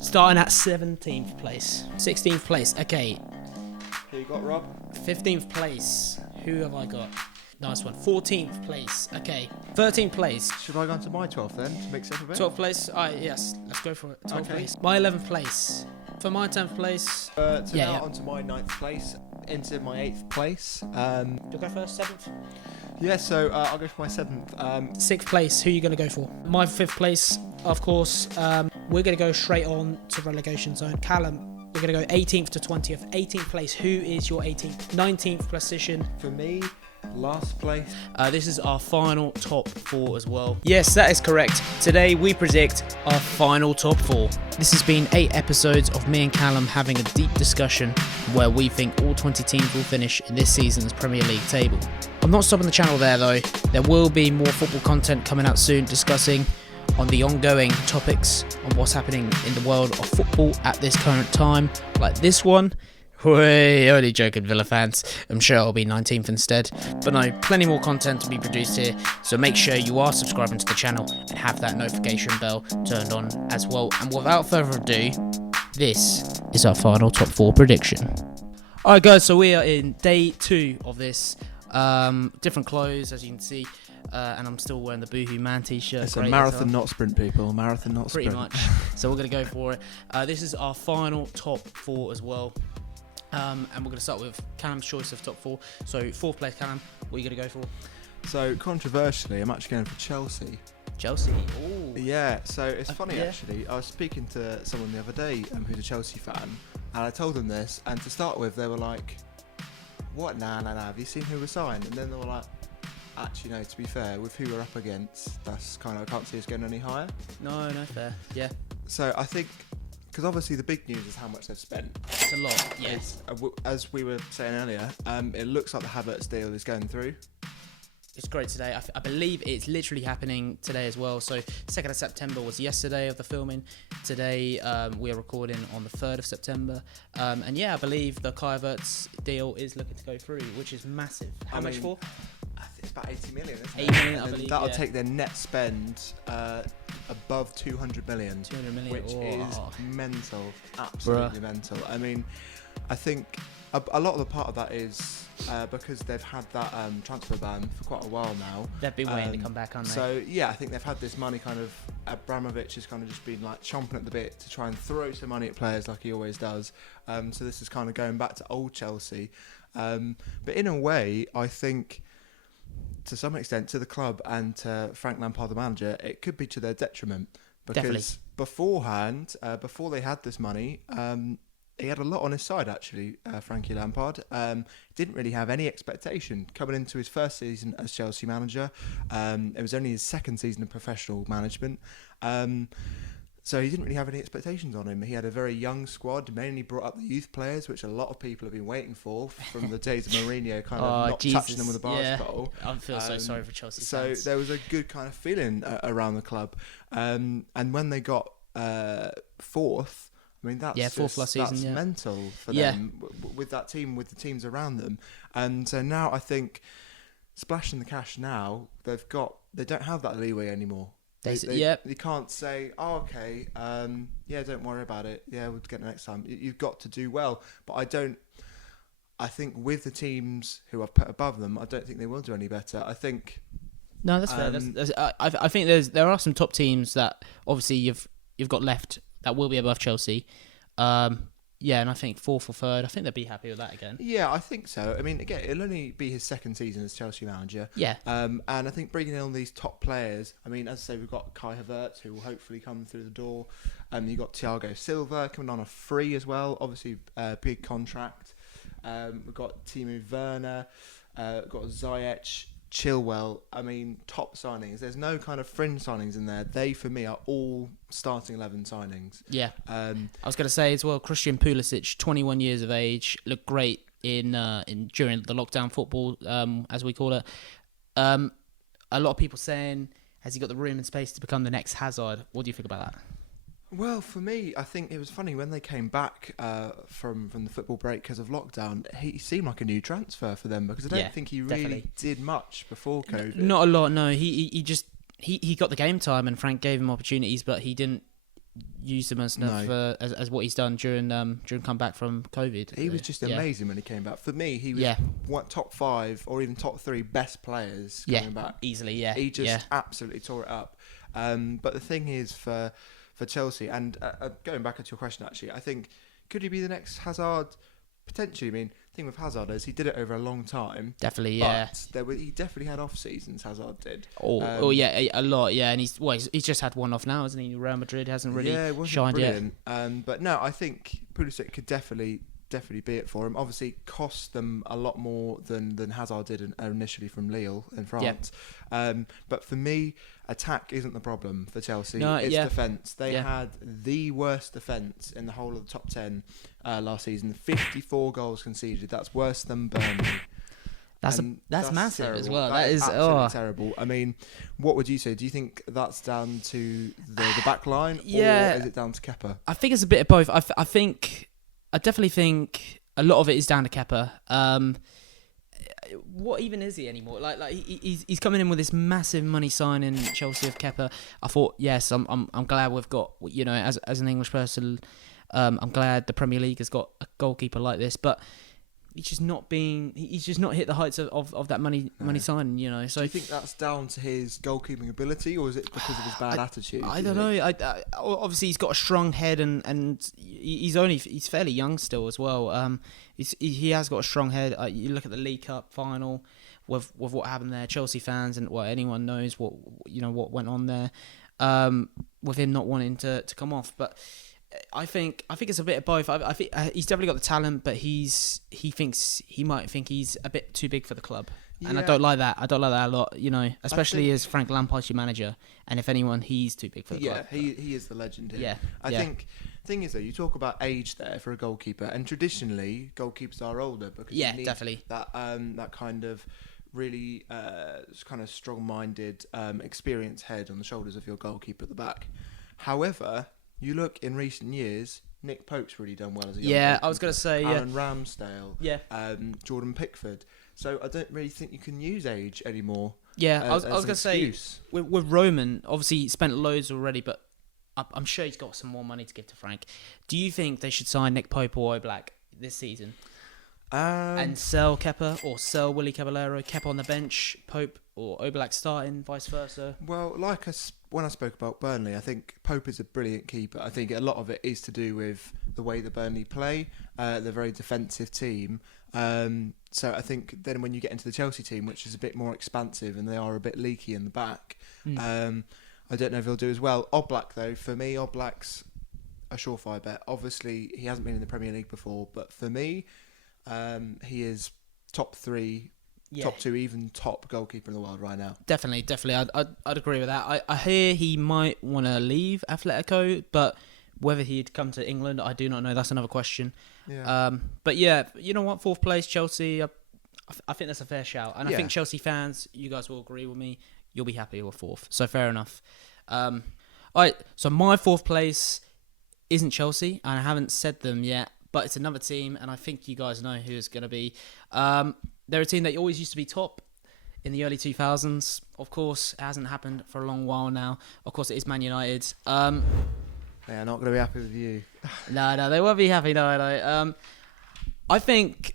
Starting at 17th place. 16th place. Okay. Who you got, Rob? 15th place. Who have I got? Nice one. 14th place. Okay. 13th place. Should I go on to my 12th then, to mix it up a bit? 12th place. Alright, yes. Let's go for it. 12th Okay. place. My 11th place. For my 10th place. Now on to my 9th place, into my 8th place. You'll go first, 7th? Yeah, so I'll go for my 7th. 6th place. Who are you going to go for? My 5th place, of course. We're going to go straight on to relegation zone. Callum, we're going to go 18th to 20th. 18th place. Who is your 18th? 19th position. For me, last place. This is our final top 4 as well. Yes, that is correct. Today we predict our final top 4. This has been 8 episodes of me and Callum having a deep discussion where we think all 20 teams will finish in this season's Premier League table. I'm not stopping the channel there though. There will be more football content coming out soon discussing on the ongoing topics on what's happening in the world of football at this current time, like this one. Way, only joking, Villa fans. I'm sure I'll be 19th instead. But no, plenty more content to be produced here, so make sure you are subscribing to the channel and have that notification bell turned on as well. And without further ado, this is our final top 4 prediction. Alright guys, so we are in day 2 of this. Different clothes, as you can see. And I'm still wearing the Boohoo Man t-shirt. It's a marathon, not sprint, people. Marathon, not sprint. Pretty much. So we're going to go for it. This is our final top 4 as well. And we're going to start with Callum's choice of top 4. So 4th place, Callum, what are you going to go for? So controversially, I'm actually going for Chelsea. Chelsea. Ooh. Yeah, so it's funny actually. I was speaking to someone the other day who's a Chelsea fan, and I told them this, and to start with, they were like, what? Nah, have you seen who was signed? And then they were like, actually, no, to be fair, with who we're up against, that's kind of, I can't see us going any higher. No, fair. Yeah. So I think, because obviously the big news is how much they've spent. It's a lot, yes. As we were saying earlier, it looks like the Havertz deal is going through. It's great today. I believe it's literally happening today as well. So 2nd of September was yesterday of the filming. Today we are recording on the 3rd of September. And yeah, I believe the Kai Havertz deal is looking to go through, which is massive. How much for? I think it's about 80 million, isn't it? 80 million, I believe, that'll take their net spend above 200 million. 200 million. Which is mental. Absolutely mental. I mean, I think a lot of the part of that is because they've had that transfer ban for quite a while now. They've been waiting to come back, haven't they? So yeah, I think they've had this money kind of. Abramovich has kind of just been like chomping at the bit to try and throw some money at players like he always does. So this is kind of going back to old Chelsea. But in a way, I think to some extent to the club and to Frank Lampard, the manager, it could be to their detriment. Because Definitely. beforehand, before they had this money, he had a lot on his side, actually, Frankie Lampard. Didn't really have any expectation coming into his first season as Chelsea manager. It was only his second season of professional management. So he didn't really have any expectations on him. He had a very young squad, mainly brought up the youth players, which a lot of people have been waiting for from the days of Mourinho, kind of not touching them with a basketball. I feel so sorry for Chelsea fans. So there was a good kind of feeling around the club. And when they got 4th, I mean, that's 4th last season, that's mental for them with that team, with the teams around them. And so now I think splashing the cash now, they don't have that leeway anymore. They can't say, oh, okay, don't worry about it. Yeah, we'll get it next time. You've got to do well. But I think with the teams who I've put above them, I don't think they will do any better. I think... No, that's fair. I think there are some top teams that obviously you've got left that will be above Chelsea. And I think 4th or 3rd, I think they'll be happy with that again. Yeah, I think so. I mean, again, it'll only be his second season as Chelsea manager. Yeah. And I think bringing in all these top players, I mean, as I say, we've got Kai Havertz, who will hopefully come through the door. You've got Thiago Silva coming on a free as well, obviously big contract. We've got Timo Werner, got Ziyech, Chilwell. I mean, top signings. There's no kind of fringe signings in there. They, for me, are all starting 11 signings. Yeah. I was going to say as well, Christian Pulisic, 21 years of age, looked great in during the lockdown football, as we call it. A lot of people saying, has he got the room and space to become the next Hazard? What do you think about that? Well, for me, I think it was funny when they came back from the football break because of lockdown. He seemed like a new transfer for them because I don't think he really did much before COVID. Not a lot, no. He got the game time and Frank gave him opportunities, but he didn't used him as enough as what he's done during comeback from COVID. He was just amazing when he came back. For me, he was top 5 or even top 3 best players coming back easily. Yeah, he just absolutely tore it up. But the thing is for Chelsea, and going back to your question, actually, I think could he be the next Hazard? Potentially. I mean, the thing with Hazard is he did it over a long time. Definitely, yeah. But he definitely had off seasons. Hazard did. A lot, yeah. And he's just had one off now, hasn't he? Real Madrid hasn't really shined brilliant. Yet. But no, I think Pulisic could definitely be it for him. Obviously, cost them a lot more than Hazard did initially from Lille in France. But for me, attack isn't the problem for Chelsea. It's defence. They had the worst defence in the whole of the top 10 last season. 54 goals conceded. That's worse than Burnley. That's massive terrible. as well. That is absolutely terrible. I mean, what would you say? Do you think that's down to the back line, or is it down to Kepa? I think it's a bit of both. I definitely think a lot of it is down to Kepa. What even is he anymore? Like he's coming in with this massive money signing Chelsea of Kepa. I thought, yes, I'm glad we've got, as an English person, I'm glad the Premier League has got a goalkeeper like this, but he's just not hit the heights of that money signing, So do you think that's down to his goalkeeping ability, or is it because of his bad attitude? I don't know. Obviously he's got a strong head, and he's fairly young still as well. He has got a strong head. You look at the League Cup final with what happened there. Chelsea fans and anyone knows what went on there with him not wanting to come off, but. I think it's a bit of both. I think he's definitely got the talent, but he might think he's a bit too big for the club, and I don't like that. I don't like that a lot, especially as Frank Lampard's your manager. And if anyone, he's too big for the club. Yeah, he is the legend here. Yeah, I think. Thing is though, you talk about age there for a goalkeeper, and traditionally goalkeepers are older because you need definitely that kind of really kind of strong-minded, experienced head on the shoulders of your goalkeeper at the back. However, you look in recent years, Nick Pope's really done well as a young goalkeeper. I was going to say, Aaron Ramsdale, Jordan Pickford. So I don't really think you can use age anymore. Yeah, I was going to say, with Roman, obviously he spent loads already, but I'm sure he's got some more money to give to Frank. Do you think they should sign Nick Pope or Oblak this season? And sell Kepa or sell Willy Caballero, Kepa on the bench, Pope or Oblak starting, vice versa? Well, when I spoke about Burnley, I think Pope is a brilliant keeper. I think a lot of it is to do with the way the Burnley play. They're a very defensive team. So I think then when you get into the Chelsea team, which is a bit more expansive and they are a bit leaky in the back, I don't know if he'll do as well. Oblak, though, for me, Oblak's a surefire bet. Obviously, he hasn't been in the Premier League before, but for me, he is top 3, top 2, even top goalkeeper in the world right now. Definitely. I'd agree with that. I hear he might want to leave Atletico, but whether he'd come to England, I do not know. That's another question. Yeah. But yeah, you know what? 4th place, Chelsea. I think that's a fair shout, and I think Chelsea fans, you guys will agree with me. You'll be happy with 4th, so fair enough. All right. So my 4th place isn't Chelsea, and I haven't said them yet. But it's another team, and I think you guys know who it's going to be. They're a team that always used to be top in the early 2000s. Of course, it hasn't happened for a long while now. Of course, it is Man United. They are not going to be happy with you. No, they won't be happy. No. I think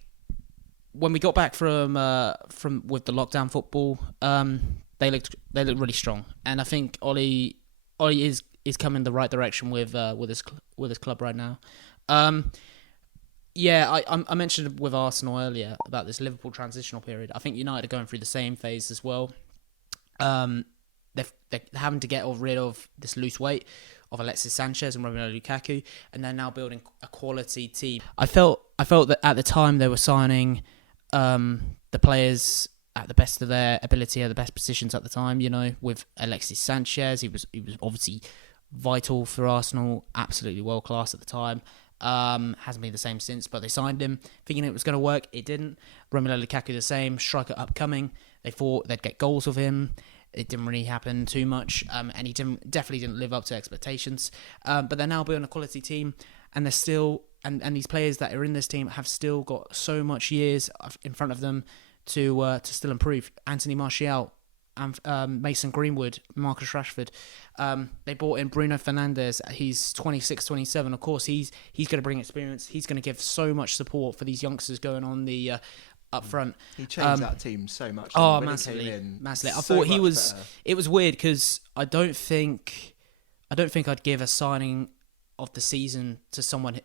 when we got back from with the lockdown football, they looked really strong, and I think Ollie is coming the right direction with his club right now. I mentioned with Arsenal earlier about this Liverpool transitional period. I think United are going through the same phase as well. They're having to get rid of this loose weight of Alexis Sanchez and Romelu Lukaku, and they're now building a quality team. I felt that at the time they were signing the players at the best of their ability, at the best positions at the time. With Alexis Sanchez, he was obviously vital for Arsenal, absolutely world class at the time. Hasn't been the same since, but they signed him thinking it was going to work. It didn't. Romelu Lukaku the same, striker upcoming. They thought they'd get goals with him. It didn't really happen too much, and he definitely didn't live up to expectations. But they're now building a quality team, and they're still and these players that are in this team have still got so much years in front of them to still improve. Anthony Martial, and Mason Greenwood, Marcus Rashford. They brought in Bruno Fernandes. He's 26, 27. Of course, he's going to bring experience. He's going to give so much support for these youngsters going on the up front. He changed that team so much. Oh, when massively, he came in, massively. I so thought he was. better. It was weird because I don't think I'd give a signing of the season to someone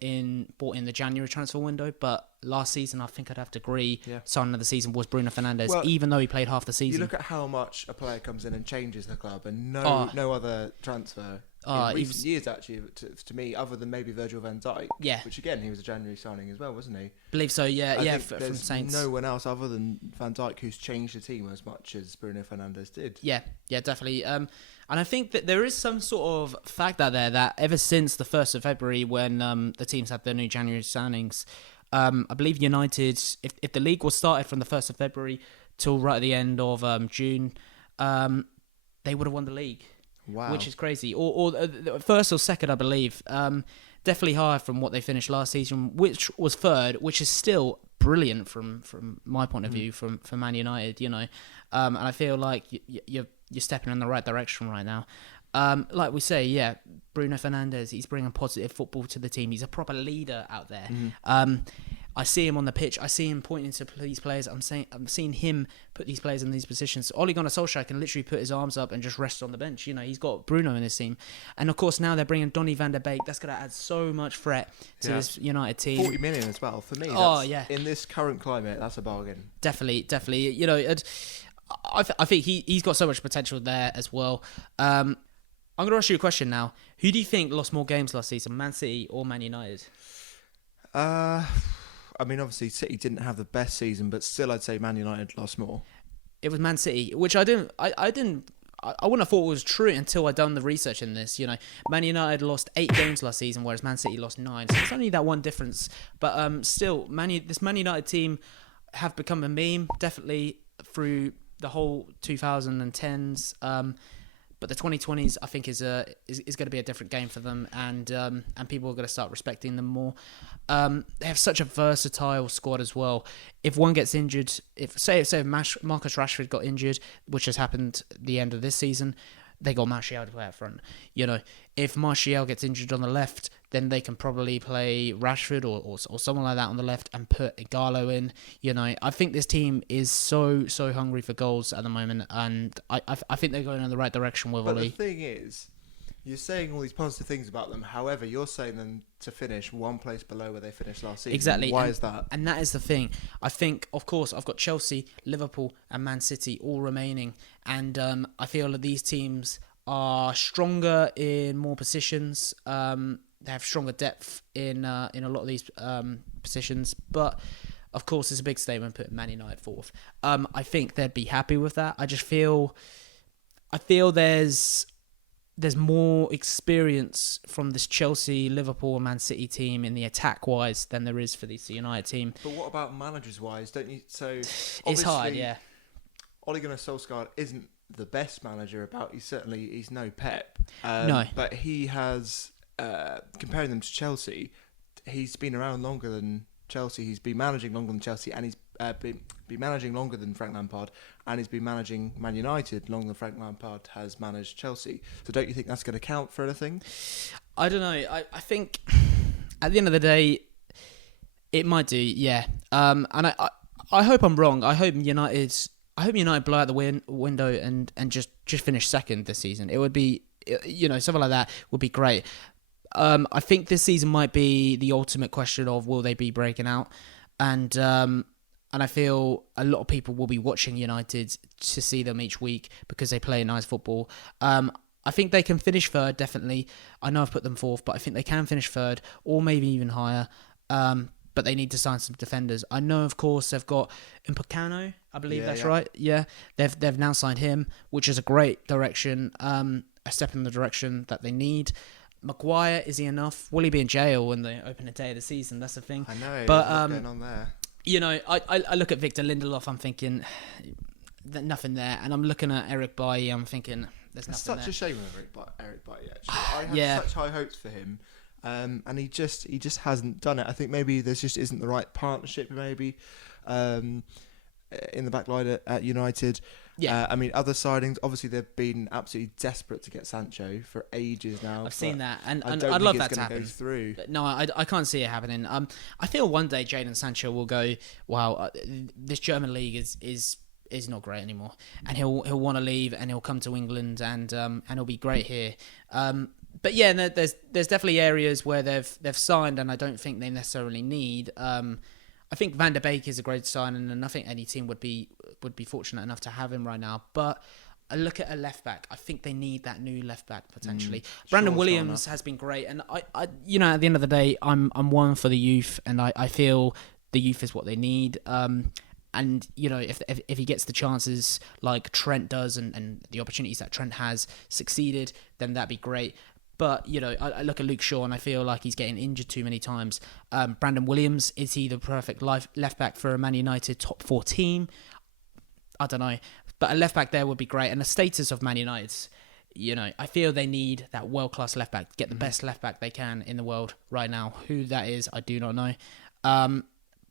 bought in the January transfer window, but last season I think I'd have to agree. Yeah. Signing of the season was Bruno Fernandes, Well, even though he played half the You season. look at how much a player comes in and changes the club, and no other transfer in recent years actually to me, other than maybe Virgil van Dijk. Yeah. Which again, he was a January signing as well, wasn't he? Believe so. Yeah. I think From there's Saints. no one else other than Van Dijk who's changed the team as much as Bruno Fernandes did. Yeah, definitely. And I think that there is some sort of fact out there that ever since the 1st of February, when the teams had their new January signings, I believe United, if the league was started from the 1st of February till right at the end of June, they would have won the league. Wow. Which is crazy. Or first or second, I believe. Definitely higher from what they finished last season, which was third, which is still brilliant from my point of view, for Man United, And I feel like you're stepping in the right direction right now. Like we say, yeah, Bruno Fernandes, he's bringing positive football to the team. He's a proper leader out there. I see him on the pitch. I see him pointing to these players. I'm seeing him put these players in these positions. Ole Gunnar Solskjaer can literally put his arms up and just rest on the bench. He's got Bruno in his team. And of course, now they're bringing Donny van der Beek. That's going to add so much threat to this United team. 40 million as well. For me, in this current climate, that's a bargain. Definitely. I think he's got so much potential there as well. I'm going to ask you a question now. Who do you think lost more games last season, Man City or Man United? I mean, obviously, City didn't have the best season, but still, I'd say Man United lost more. It was Man City, which I wouldn't have thought was true until I'd done the research in this. Man United lost 8 games last season, whereas Man City lost 9. So it's only that one difference. But still, this Man United team have become a meme, definitely through the whole 2010s. But the 2020s, I think, is going to be a different game for them, and people are going to start respecting them more. They have such a versatile squad as well. If one gets injured, if Marcus Rashford got injured, which has happened at the end of this season, they got Martial to play up front. If Martial gets injured on the left, then they can probably play Rashford or someone like that on the left and put Igalo in. I think this team is so hungry for goals at the moment, and I think they're going in the right direction with Ole. But the thing is, you're saying all these positive things about them. However, you're saying them to finish one place below where they finished last season. Exactly. Why is that? And that is the thing. I think, of course, I've got Chelsea, Liverpool, and Man City all remaining, and I feel that these teams are stronger in more positions. They have stronger depth in a lot of these positions, but of course, it's a big statement putting Man United fourth. I think they'd be happy with that. I feel there's more experience from this Chelsea, Liverpool, and Man City team in the attack-wise than there is for this United team. But what about managers-wise? Don't you? So it's hard, yeah. Ole Gunnar Solskjaer isn't the best manager about. He's no Pep. No, but he has. Comparing them to Chelsea, he's been around longer than Chelsea. He's been managing longer than Chelsea, and he's been managing longer than Frank Lampard, and he's been managing Man United longer than Frank Lampard has managed Chelsea. So don't you think that's going to count for anything? I don't know. I think at the end of the day, it might do, yeah. And I hope I'm wrong. I hope United blow out the window and just finish second this season. It would be, something like that would be great. I think this season might be the ultimate question of will they be breaking out, and I feel a lot of people will be watching United to see them each week because they play nice football. I think they can finish third, definitely. I know I've put them fourth, but I think they can finish third or maybe even higher. But they need to sign some defenders. I know, of course, they've got Upamecano, I believe that's right. Yeah, they've now signed him, which is a great direction, a step in the direction that they need. Maguire, is he enough? Will he be in jail when they open the day of the season? That's the thing. I know, but what's going on there? I look at Victor Lindelof, I'm thinking nothing there, and I'm looking at Eric Bailly, I'm thinking there's nothing there. It's such a shame with Eric Bailly, actually. I had such high hopes for him, and he just hasn't done it. I think maybe there just isn't the right partnership, maybe in the back line at United. Yeah. I mean, other signings, obviously they've been absolutely desperate to get Sancho for ages now. I've seen that, and I don't I'd think love it's that to gonna happen. go through. But no, I can't see it happening. I feel one day Jadon Sancho will go, wow, this German league is not great anymore, and he'll want to leave, and he'll come to England, and he'll be great here. But yeah, there's definitely areas where they've signed, and I don't think they necessarily need. I think Van der Beek is a great signing, and I think any team would be fortunate enough to have him right now. But I look at a left back. I think they need that new left back potentially. Brandon Williams has been great, and I at the end of the day, I'm one for the youth, and I feel the youth is what they need. And if he gets the chances like Trent does, and the opportunities that Trent has succeeded, then that'd be great. But, I look at Luke Shaw and I feel like he's getting injured too many times. Brandon Williams, is he the perfect left back for a Man United top 4 team? I don't know. But a left back there would be great. And the status of Man United's, I feel they need that world-class left back. Get the best left back they can in the world right now. Who that is, I do not know.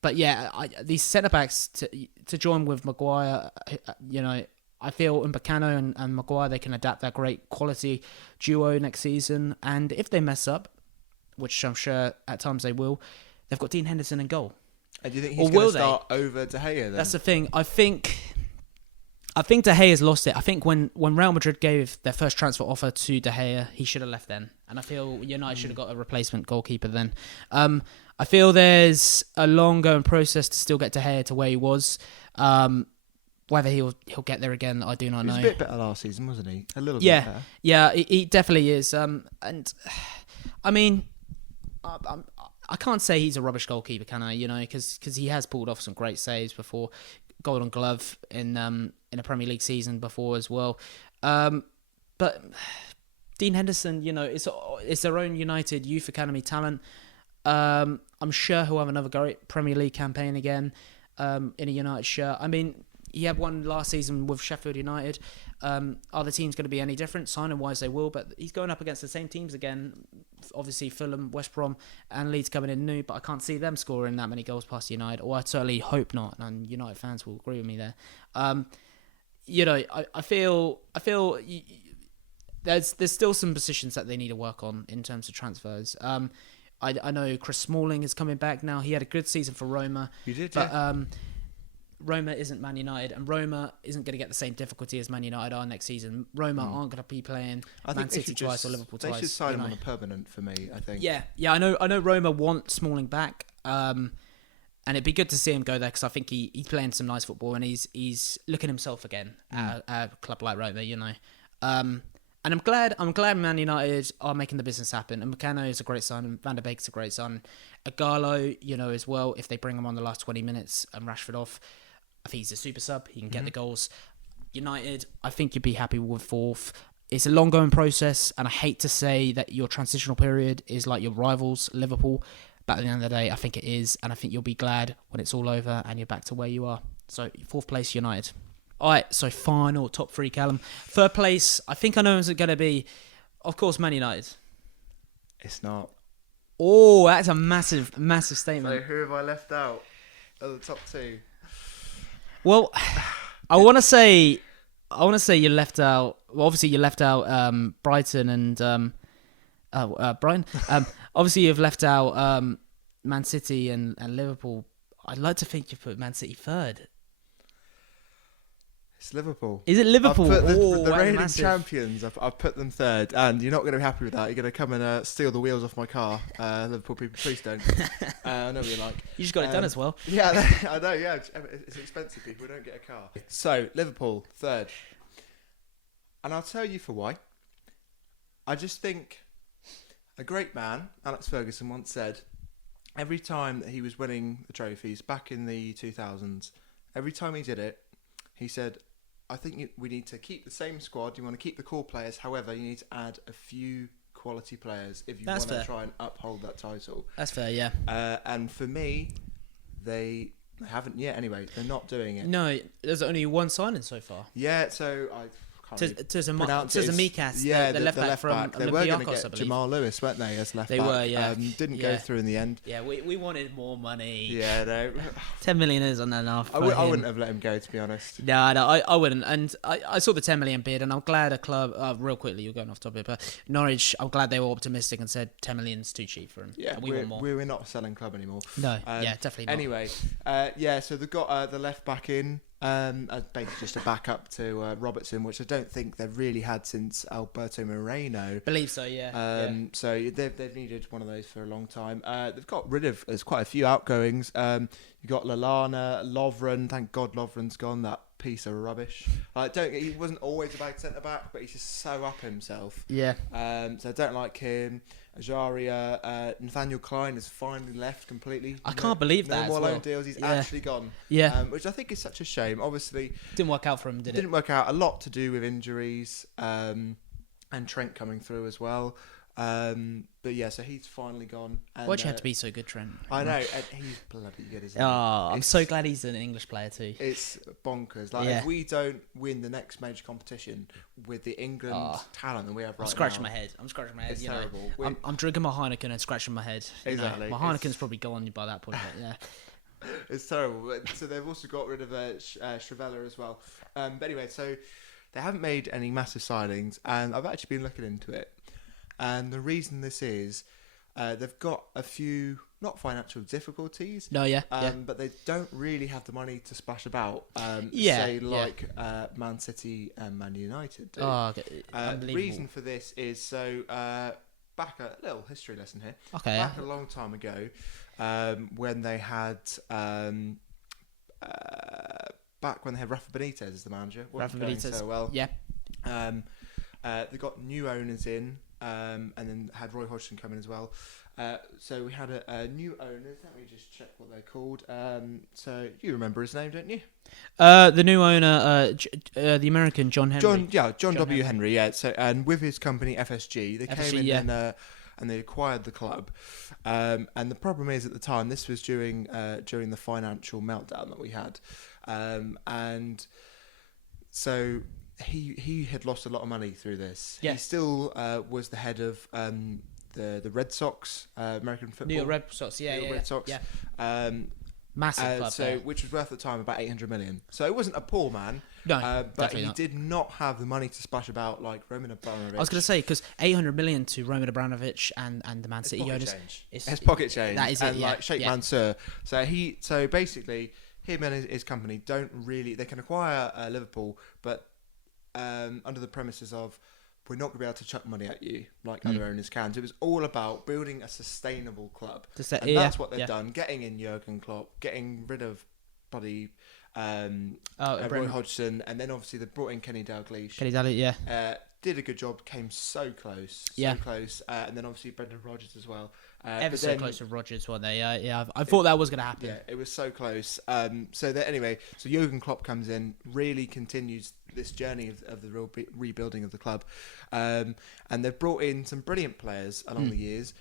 But yeah, these centre-backs to join with Maguire, I feel in Bacano and Maguire, they can adapt that great quality duo next season. And if they mess up, which I'm sure at times they will, they've got Dean Henderson in goal. And do you think he's going to start over De Gea then? That's the thing. I think De Gea's lost it. I think when Real Madrid gave their first transfer offer to De Gea, he should have left then. And I feel United should have got a replacement goalkeeper then. I feel there's a long going process to still get De Gea to where he was. Whether he'll get there again, I do not know. He was a bit better last season, wasn't he? A little bit better. Yeah, he definitely is. And I mean, I can't say he's a rubbish goalkeeper, can I? Because he has pulled off some great saves before, Golden Glove in a Premier League season before as well. But Dean Henderson, it's their own United Youth Academy talent. I'm sure he'll have another great Premier League campaign again in a United shirt. I mean, he had one last season with Sheffield United. Are the teams going to be any different? Signing-wise, they will, but he's going up against the same teams again. Obviously, Fulham, West Brom, and Leeds coming in new, but I can't see them scoring that many goals past United, or I certainly hope not, and United fans will agree with me there. I feel there's still some positions that they need to work on in terms of transfers. I know Chris Smalling is coming back now. He had a good season for Roma. You did, but, yeah. Roma isn't Man United, and Roma isn't going to get the same difficulty as Man United are next season. Roma aren't going to be playing Man City twice or Liverpool twice. They should sign him on a permanent for me, I think. Yeah, I know Roma want Smalling back, and it'd be good to see him go there because I think he's playing some nice football and he's looking himself again at a club like Roma, And I'm glad Man United are making the business happen. And Bacano is a great sign. Van der Beek's a great sign. Agallo, as well, if they bring him on the last 20 minutes and Rashford off, I think he's a super sub. He can get the goals. United, I think you'd be happy with fourth. It's a long going process, and I hate to say that your transitional period is like your rivals, Liverpool. But at the end of the day, I think it is, and I think you'll be glad when it's all over and you're back to where you are. So, fourth place, United. All right, so final top 3, Callum. Third place, I think I know who's going to be, of course, Man United. It's not. Oh, that's a massive, massive statement. So who have I left out of the top 2? Well, I want to say you left out. Well, obviously you left out Brighton and Brighton. Obviously you've left out Man City and Liverpool. I'd like to think you put Man City third. It's Liverpool. Is it Liverpool? I've put the reigning champions. I've put them third, and you're not going to be happy with that. You're going to come and steal the wheels off my car, Liverpool people. Please don't. I know what you're like. You just got it done as well. Yeah, I know. Yeah, it's expensive. People don't get a car. So Liverpool third, and I'll tell you for why. I just think a great man, Alex Ferguson, once said, every time that he was winning the trophies back in the 2000s, every time he did it, he said, I think we need to keep the same squad. You want to keep the core players. However, you need to add a few quality players if you want to try and uphold that title. That's fair, yeah. And for me, they haven't yet anyway. They're not doing it. No, there's only one signing so far. Yeah, so I Tsimikas, yeah, the left back from They were going to Olympiacos, I get believe. Jamal Lewis, weren't they, as left back? They were, yeah. Didn't Yeah. go through in the end. Yeah, we wanted more money. Yeah, no. 10 million isn't enough. I wouldn't have let him go, to be honest. No, I wouldn't. And I saw the 10 million bid, and I'm glad a club, real quickly, you're going off topic, but Norwich, I'm glad they were optimistic and said 10 million's too cheap for him. Yeah, we want more. We're not a selling club anymore. No, yeah, definitely not. Anyway, so they've got the left back in, basically just a backup to Robertson, which I don't think they've really had since Alberto Moreno. Believe so, yeah. So they've needed one of those for a long time. They've got rid of, there's quite a few outgoings. You've got Lallana, Lovren. Thank God Lovren's gone, that piece of rubbish. He wasn't always a bad centre-back, but he's just so up himself. Yeah. So I don't like him. Ajaria, Nathaniel Klein has finally left completely. I can't believe no that. No more loan loan deals. He's actually gone. Yeah. Which I think is such a shame. Obviously, didn't work out for him, did it? Didn't work out. A lot to do with injuries, and Trent coming through as well. But yeah, so he's finally gone. And, why'd you have to be so good, Trent? I know, he's bloody good, isn't he? Oh, I'm so glad he's an English player too. It's bonkers. If we don't win the next major competition with the England talent that we have right now... I'm scratching my head. It's terrible. I'm drinking my Heineken and scratching my head. Exactly. My Heineken's probably gone by that point, but yeah. It's terrible. So they've also got rid of Shrivella as well. But anyway, so they haven't made any massive signings, and I've actually been looking into it. And the reason this is, they've got a few, not financial difficulties. No, yeah. But they don't really have the money to splash about. Man City and Man United do. Oh, okay. The reason for this is, back a little history lesson here. Okay. Back a long time ago, when they had... back when they had Rafa Benitez as the manager. Rafa Benitez. So well. Yeah. They got new owners in. And then had Roy Hodgson come in as well. So we had a new owners. Let me just check what they're called. So you remember his name, don't you? The new owner, the American John Henry. John W. Henry. Yeah. So and with his company FSG, they came in and they acquired the club. And the problem is, at the time, this was during the financial meltdown that we had, and so. He had lost a lot of money through this. Yeah. He still was the head of the Red Sox, American football. New York Red Sox, Red Sox. Yeah. Massive club there. Which was worth at the time about 800 million. So it wasn't a poor man. No, but he did not have the money to splash about like Roman Abramovich. I was going to say, because 800 million to Roman Abramovich and the Man City owners, it's pocket change. That is it. And Sheikh Mansour. So basically, him and his company don't really. They can acquire Liverpool, but under the premises of we're not going to be able to chuck money at you like other owners can. So it was all about building a sustainable club. That's what they've done. Getting in Jurgen Klopp, getting rid of bloody Roy Hodgson, and then obviously they brought in Kenny Dalglish. Did a good job, came so close. And then obviously Brendan Rodgers as well. So close to Rodgers, weren't they? I thought that was going to happen. Yeah, it was so close. So Jurgen Klopp comes in, really continues this journey of the real rebuilding of the club. And they've brought in some brilliant players along the years.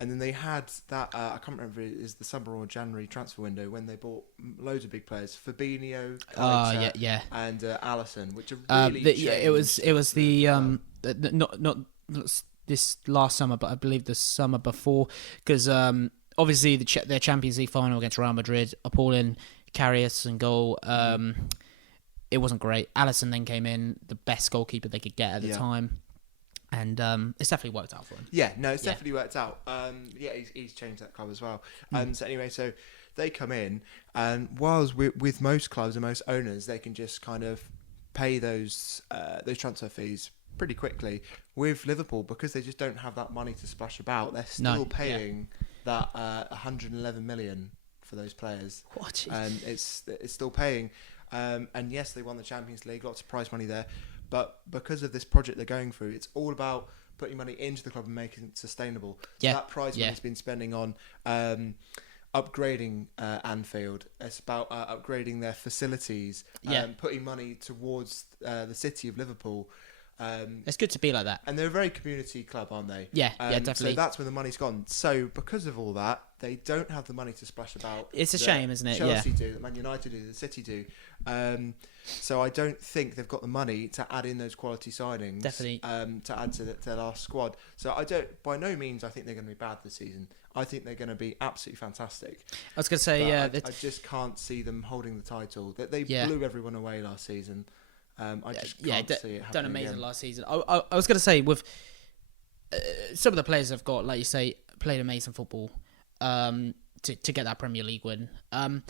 And then they had that, I can't remember if it is the summer or January transfer window when they bought loads of big players, Fabinho, and Alisson, which are really changed. It was the not this last summer, but I believe the summer before, because obviously their Champions League final against Real Madrid, appalling, Karius and goal. It wasn't great. Alisson then came in, the best goalkeeper they could get at the time. And it's definitely worked out for him. It's definitely worked out. He's changed that club as well. So they come in, and whilst with most clubs and most owners, they can just kind of pay those transfer fees pretty quickly. With Liverpool, because they just don't have that money to splash about, they're still paying that 111 million for those players. What? It's still paying. And yes, they won the Champions League, lots of prize money there. But because of this project they're going through, it's all about putting money into the club and making it sustainable. So that prize money's been spending on upgrading Anfield. It's about upgrading their facilities, putting money towards the city of Liverpool. It's good to be like that. And they're a very community club, aren't they? Yeah, definitely. So that's where the money's gone. So because of all that, they don't have the money to splash about. It's a shame, isn't it? Chelsea do, that Man United do, that City do. So I don't think they've got the money to add in those quality signings. Definitely. To add to their last squad. So by no means I think they're going to be bad this season. I think they're going to be absolutely fantastic. I was going to say, I just can't see them holding the title. They blew everyone away last season. I just can't see it happening done amazing again. last season. I was going to say, with some of the players have got, like you say, played amazing football to get that Premier League win. Van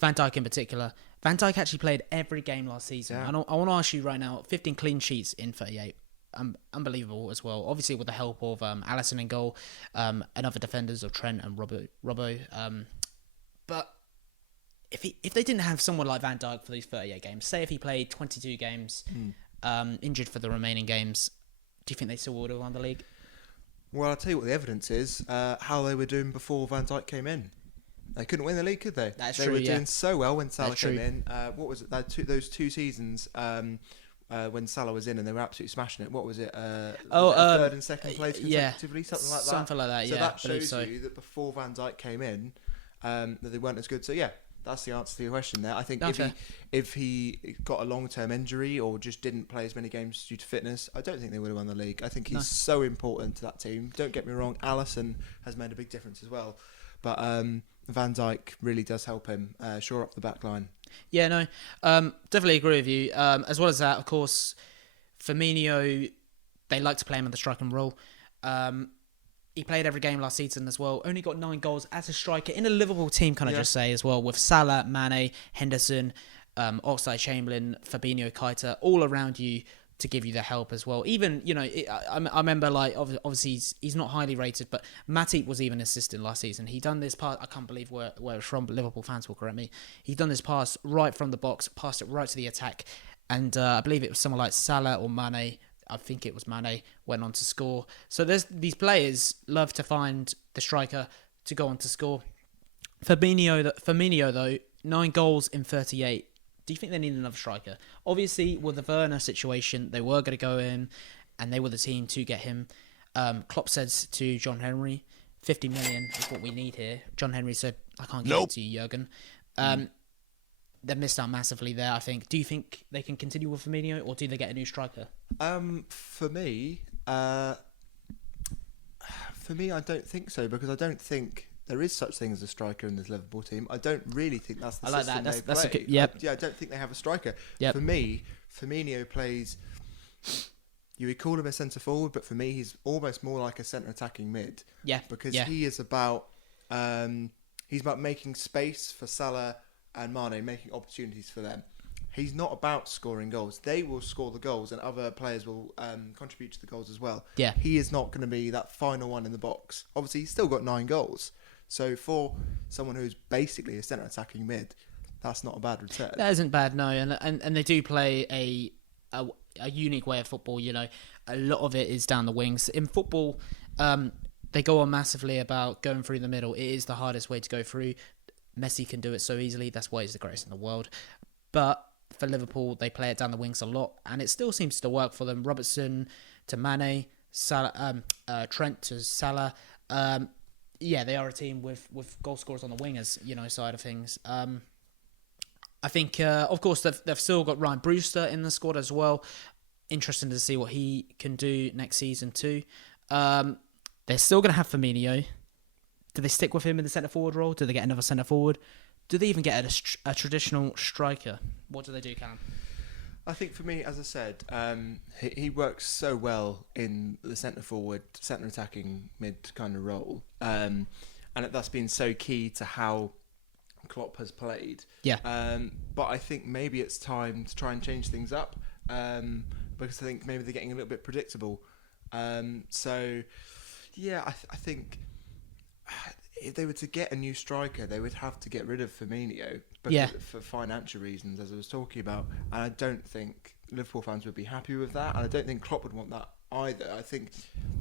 Dijk in particular. Van Dijk actually played every game last season. Yeah. I want to ask you right now, 15 clean sheets in 38. Unbelievable as well. Obviously with the help of Alisson in goal, and other defenders of Trent and Robbo. But if they didn't have someone like Van Dijk for these 38 games, say if he played 22 games, injured for the remaining games, do you think they still would have won the league? Well, I'll tell you what the evidence is. How they were doing before Van Dijk came in. They couldn't win the league, could they? That's they true, were yeah. doing so well when Salah That's came true. in. What was it? Those 2 seasons when Salah was in and they were absolutely smashing it. What was it? Third and second place consecutively, something like that. Something like that, so yeah. that shows you that before Van Dijk came in, that they weren't as good. So yeah, that's the answer to your question there. I think if he got a long-term injury or just didn't play as many games due to fitness, I don't think they would have won the league. I think he's so important to that team. Don't get me wrong, Alisson has made a big difference as well. But Van Dijk really does help him shore up the back line. Yeah, no, definitely agree with you. As well as that, of course, Firmino, they like to play him in the striking role. He played every game last season as well. Only got 9 goals as a striker in a Liverpool team, can I just say, as well, with Salah, Mane, Henderson, Oxlade-Chamberlain, Fabinho, Keita, all around you to give you the help as well. Even, I remember, like, obviously he's not highly rated, but Matip was even assisting last season. He done this pass, I can't believe where it's from, but Liverpool fans will correct me. He done this pass right from the box, passed it right to the attack, and I believe it was someone like Salah or Mane, I think it was Mane, went on to score. So there's these players love to find the striker to go on to score. Firmino though, 9 goals in 38. Do you think they need another striker? Obviously, with the Werner situation, they were going to go in, and they were the team to get him. Klopp says to John Henry, 50 million is what we need here. John Henry said, I can't give it to you, Jurgen. They've missed out massively there, I think. Do you think they can continue with Firmino, or do they get a new striker? For me, I don't think so, because I don't think there is such thing as a striker in this Liverpool team. I don't really think that's the system they play. That's a good, yep. I don't think they have a striker. Yep. For me, Firmino plays... You would call him a centre forward, but for me, he's almost more like a centre attacking mid. Yeah. Because he is about... he's about making space for Salah and Mane, making opportunities for them. He's not about scoring goals. They will score the goals, and other players will contribute to the goals as well. Yeah. He is not going to be that final one in the box. Obviously, he's still got 9 goals. So for someone who's basically a centre attacking mid, that's not a bad return. That isn't bad, no. And they do play a unique way of football. A lot of it is down the wings. In football, they go on massively about going through the middle. It is the hardest way to go through. Messi can do it so easily. That's why he's the greatest in the world. But for Liverpool, they play it down the wings a lot, and it still seems to work for them. Robertson to Mane, Salah, Trent to Salah. They are a team with goal scorers on the wingers, side of things. I think, of course, they've still got Ryan Brewster in the squad as well. Interesting to see what he can do next season too. They're still going to have Firmino. Do they stick with him in the centre-forward role? Do they get another centre-forward? Do they even get a traditional striker? What do they do, Callum? I think for me, as I said, he works so well in the centre-forward, centre-attacking mid kind of role. And that's been so key to how Klopp has played. Yeah. But I think maybe it's time to try and change things up, because I think maybe they're getting a little bit predictable. I think if they were to get a new striker, they would have to get rid of Firmino for financial reasons, as I was talking about. And I don't think Liverpool fans would be happy with that. And I don't think Klopp would want that either. I think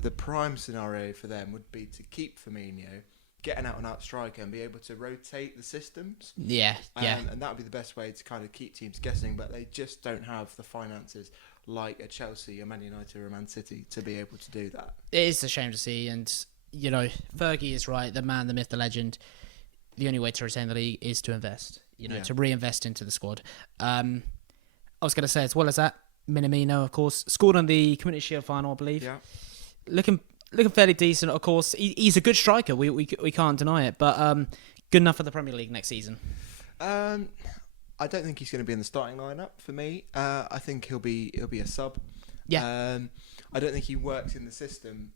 the prime scenario for them would be to keep Firmino, get an out-and-out striker and be able to rotate the systems. Yeah. And that would be the best way to kind of keep teams guessing, but they just don't have the finances like a Chelsea, a Man United or a Man City to be able to do that. It is a shame to see, and, Fergie is right, the man, the myth, the legend. The only way to retain the league is to invest, to reinvest into the squad. I was going to say, as well as that, Minamino, of course, scored on the Community Shield final, I believe. Yeah. Looking fairly decent, of course. He's a good striker. We can't deny it. But good enough for the Premier League next season. I don't think he's going to be in the starting lineup for me. I think he'll be a sub. Yeah. I don't think he works in the system.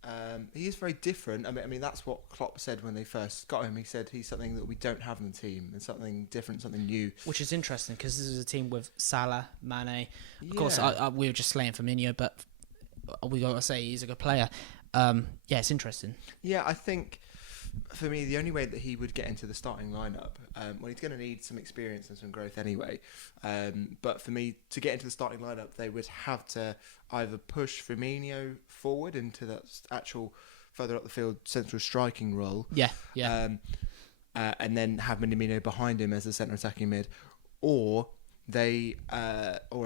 He is very different. I mean that's what Klopp said when they first got him. He said he's something that we don't have in the team, and something different, something new. Which is interesting because this is a team with Salah, Mane. Of course, we were just slaying Firmino, but we got to say he's a good player. It's interesting. Yeah, I think for me the only way that he would get into the starting lineup, he's going to need some experience and some growth anyway. But for me to get into the starting lineup, they would have to either push Firmino forward into that actual further up the field central striking role. Yeah. And then have Minamino behind him as a centre attacking mid, or as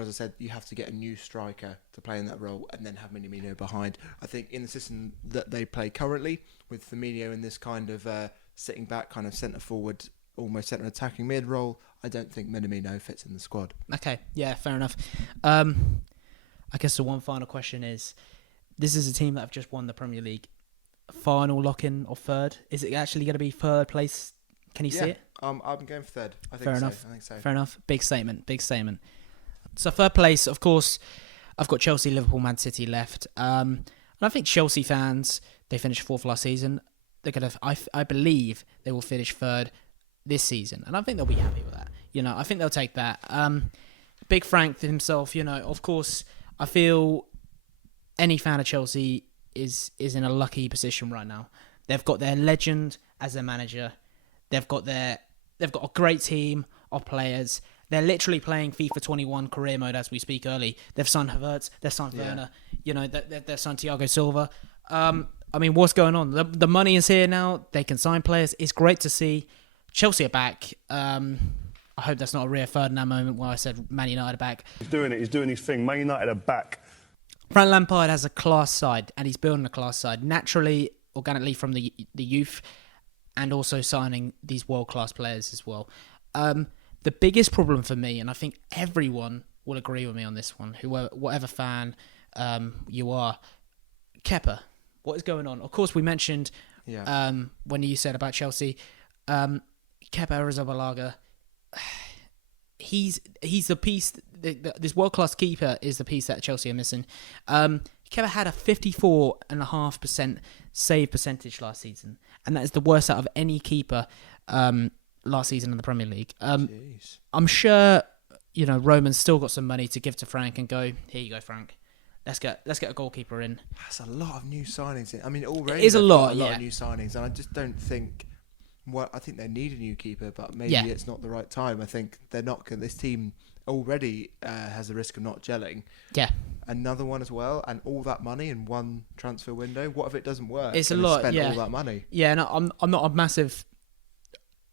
I said, you have to get a new striker to play in that role and then have Minamino behind. I think in the system that they play currently, with Firmino in this kind of sitting back, kind of centre forward, almost centre attacking mid role, I don't think Minamino fits in the squad. Okay, yeah, fair enough. I guess the one final question is, this is a team that have just won the Premier League. Final lock-in or third? Is it actually going to be third place? Can you see it? I'm going for third. I think Fair so. enough. I think so. Fair enough. Big statement. So third place, of course, I've got Chelsea, Liverpool, Man City left. And I think Chelsea fans, they finished fourth last season. They're gonna. I believe they will finish third this season, and I think they'll be happy with that. I think they'll take that. Big Frank himself, of course, I feel any fan of Chelsea is in a lucky position right now. They've got their legend as their manager. They've got a great team of players. They're literally playing FIFA 21 career mode as we speak early. They've signed Havertz, they've signed Werner, they've signed Thiago Silva. What's going on? The money is here now. They can sign players. It's great to see. Chelsea are back. I hope that's not a Rio Ferdinand moment where I said Man United are back. He's doing it. He's doing his thing. Man United are back. Frank Lampard has a class side, and he's building a class side naturally, organically from the youth, and also signing these world-class players as well. The biggest problem for me, and I think everyone will agree with me on this one, whatever fan you are, Kepa. What is going on? Of course, we mentioned when you said about Chelsea, Kepa Arrizabalaga. He's the piece. This world-class keeper is the piece that Chelsea are missing. Kepa had a 54.5% save percentage last season, and that is the worst out of any keeper last season in the Premier League. I'm sure Roman's still got some money to give to Frank and go, here you go, Frank. Let's get a goalkeeper in. That's a lot of new signings. I mean, already it is a lot of new signings, and I just don't think. I think they need a new keeper, but maybe it's not the right time. I think they're not. This team already has the risk of not gelling. Yeah. Another one as well, and all that money in one transfer window. What if it doesn't work? It's a lot. Spend all that money. Yeah, no, I'm not a massive.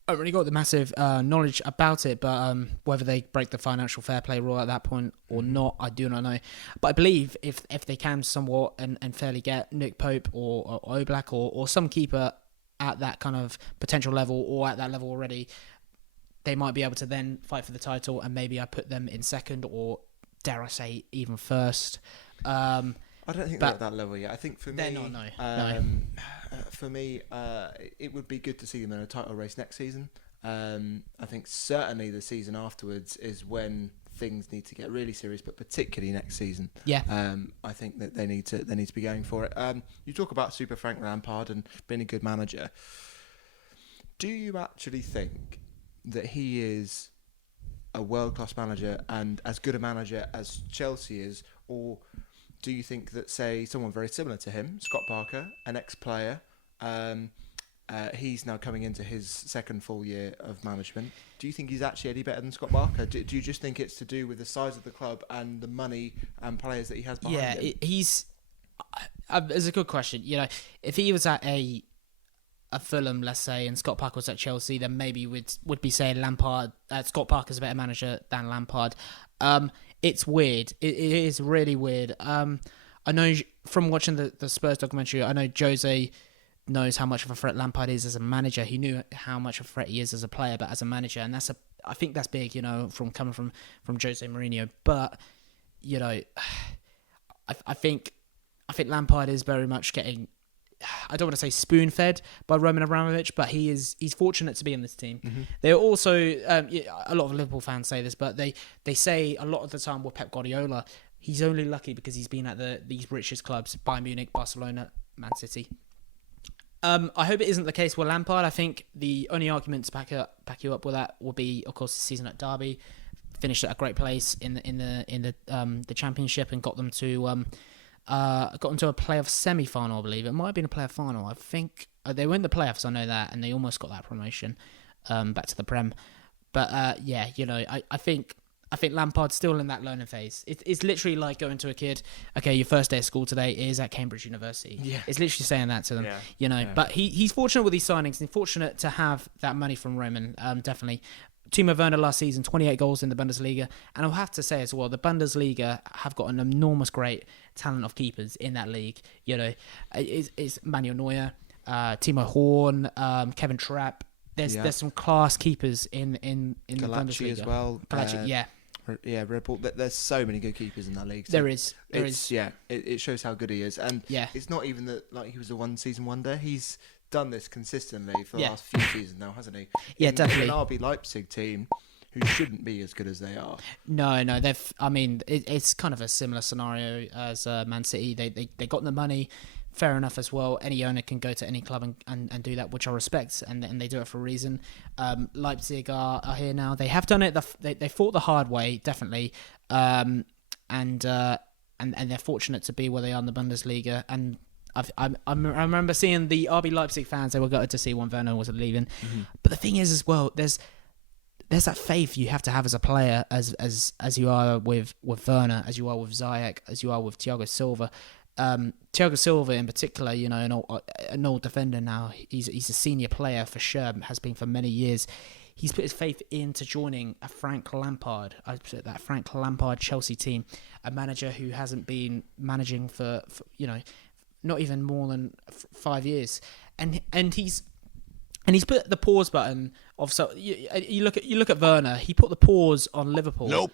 I haven't really got the massive knowledge about it, but whether they break the financial fair play rule at that point or not, I do not know. But I believe if they can somewhat and fairly get Nick Pope or Oblak or some keeper at that kind of potential level or at that level already, they might be able to then fight for the title, and maybe I put them in second or, dare I say, even first. I don't think they're at that level yet. I think for me, no. For me, it would be good to see them in a title race next season. I think certainly the season afterwards is when things need to get really serious, but particularly next season. Yeah. I think that they need to be going for it. You talk about Super Frank Lampard and being a good manager. Do you actually think that he is a world-class manager and as good a manager as Chelsea is, or do you think that, say, someone very similar to him, Scott Parker, an ex-player, he's now coming into his second full year of management. Do you think he's actually any better than Scott Parker? Do you just think it's to do with the size of the club and the money and players that he has behind him? It's a good question. If he was at a at Fulham, let's say, and Scott Parker was at Chelsea, then maybe would be saying Lampard. Scott Parker's a better manager than Lampard. It's weird. It is really weird. I know from watching the Spurs documentary, I know Jose knows how much of a threat Lampard is as a manager. He knew how much of a threat he is as a player, but as a manager, and I think that's big, from coming from Jose Mourinho. But I think Lampard is very much getting, I don't want to say spoon-fed by Roman Abramovich, but he's fortunate to be in this team. Mm-hmm. They're also, a lot of Liverpool fans say this, but they say a lot of the time with Pep Guardiola, he's only lucky because he's been at these richest clubs, Bayern Munich, Barcelona, Man City. I hope it isn't the case with Lampard. I think the only argument to back you up with that would be, of course, the season at Derby, finished at a great place in the Championship and got them to a playoff semi-final, I believe. It might have been a playoff final. I think they went the playoffs, I know that, and they almost got that promotion back to the Prem. But I think Lampard's still in that learning phase. It's literally like going to a kid, okay, your first day of school today is at Cambridge University. Yeah. It's literally saying that to them, But he's fortunate with these signings. He's fortunate to have that money from Roman, definitely. Timo Werner last season, 28 goals in the Bundesliga. And I'll have to say as well, the Bundesliga have got an enormous great talent of keepers in that league. It's Manuel Neuer, Timo Horn, Kevin Trapp. There's some class keepers in the Bundesliga as well. Galacci, Red Bull. There's so many good keepers in that league. So there is. It shows how good he is. And it's not even that like he was a one-season wonder. He's done this consistently for the last few seasons now, hasn't he? Definitely. An RB Leipzig team who shouldn't be as good as they are. No, it's kind of a similar scenario as Man City. They got the money, fair enough as well. Any owner can go to any club and do that, which I respect, and they do it for a reason. Leipzig are here now. They have done it. They fought the hard way, definitely, and they're fortunate to be where they are in the Bundesliga. And I remember seeing the RB Leipzig fans. They were gutted to see when Werner was leaving. Mm-hmm. But the thing is, as well, there's that faith you have to have as a player, as you are with Werner, as you are with Ziyech, as you are with Thiago Silva. Thiago Silva in particular, an old defender now. He's a senior player for sure, has been for many years. He's put his faith into joining a Frank Lampard. I put that Frank Lampard Chelsea team, a manager who hasn't been managing for not even more than 5 years, and he's put the pause button of. So you look at Werner. He put the pause on Liverpool.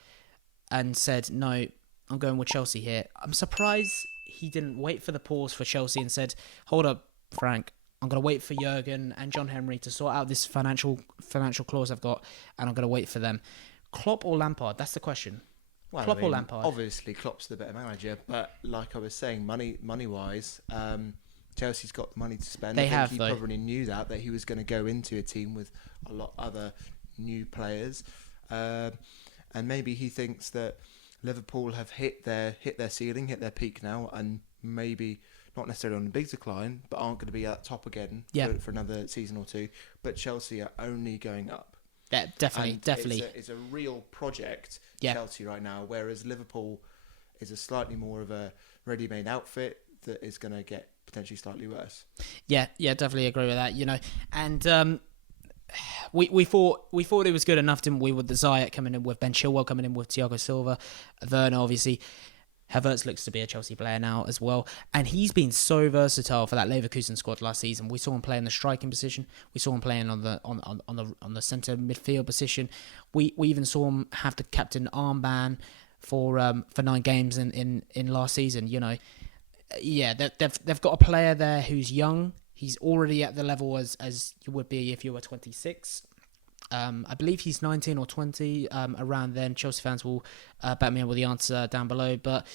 And said, no, I'm going with Chelsea here. I'm surprised he didn't wait for the pause for Chelsea and said, hold up, Frank, I'm going to wait for Jurgen and John Henry to sort out this financial clause I've got, and I'm going to wait for them. Klopp or Lampard? That's the question. Well, Klopp or Lampard? Obviously, Klopp's the better manager, but like I was saying, money-wise, Chelsea's got the money to spend. He probably knew that he was going to go into a team with a lot other new players, and maybe he thinks that Liverpool have hit their ceiling, hit their peak now, and maybe not necessarily on a big decline, but aren't going to be at top again for another season or two. But Chelsea are only going up. Yeah, definitely. It's a real project, Chelsea right now, whereas Liverpool is a slightly more of a ready-made outfit that is going to get potentially slightly worse. Yeah, definitely agree with that. And we thought it was good enough, didn't we, with the Ziyech coming in, with Ben Chilwell coming in, with Thiago Silva, Werner, obviously. Havertz looks to be a Chelsea player now as well, and he's been so versatile for that Leverkusen squad last season. We saw him play in the striking position. We saw him playing on the centre midfield position. We even saw him have the captain armband for 9 games in last season. They've got a player there who's young. He's already at the level as you would be if you were 26. I believe he's 19 or 20, around then. Chelsea fans will back me up with the answer down below. But,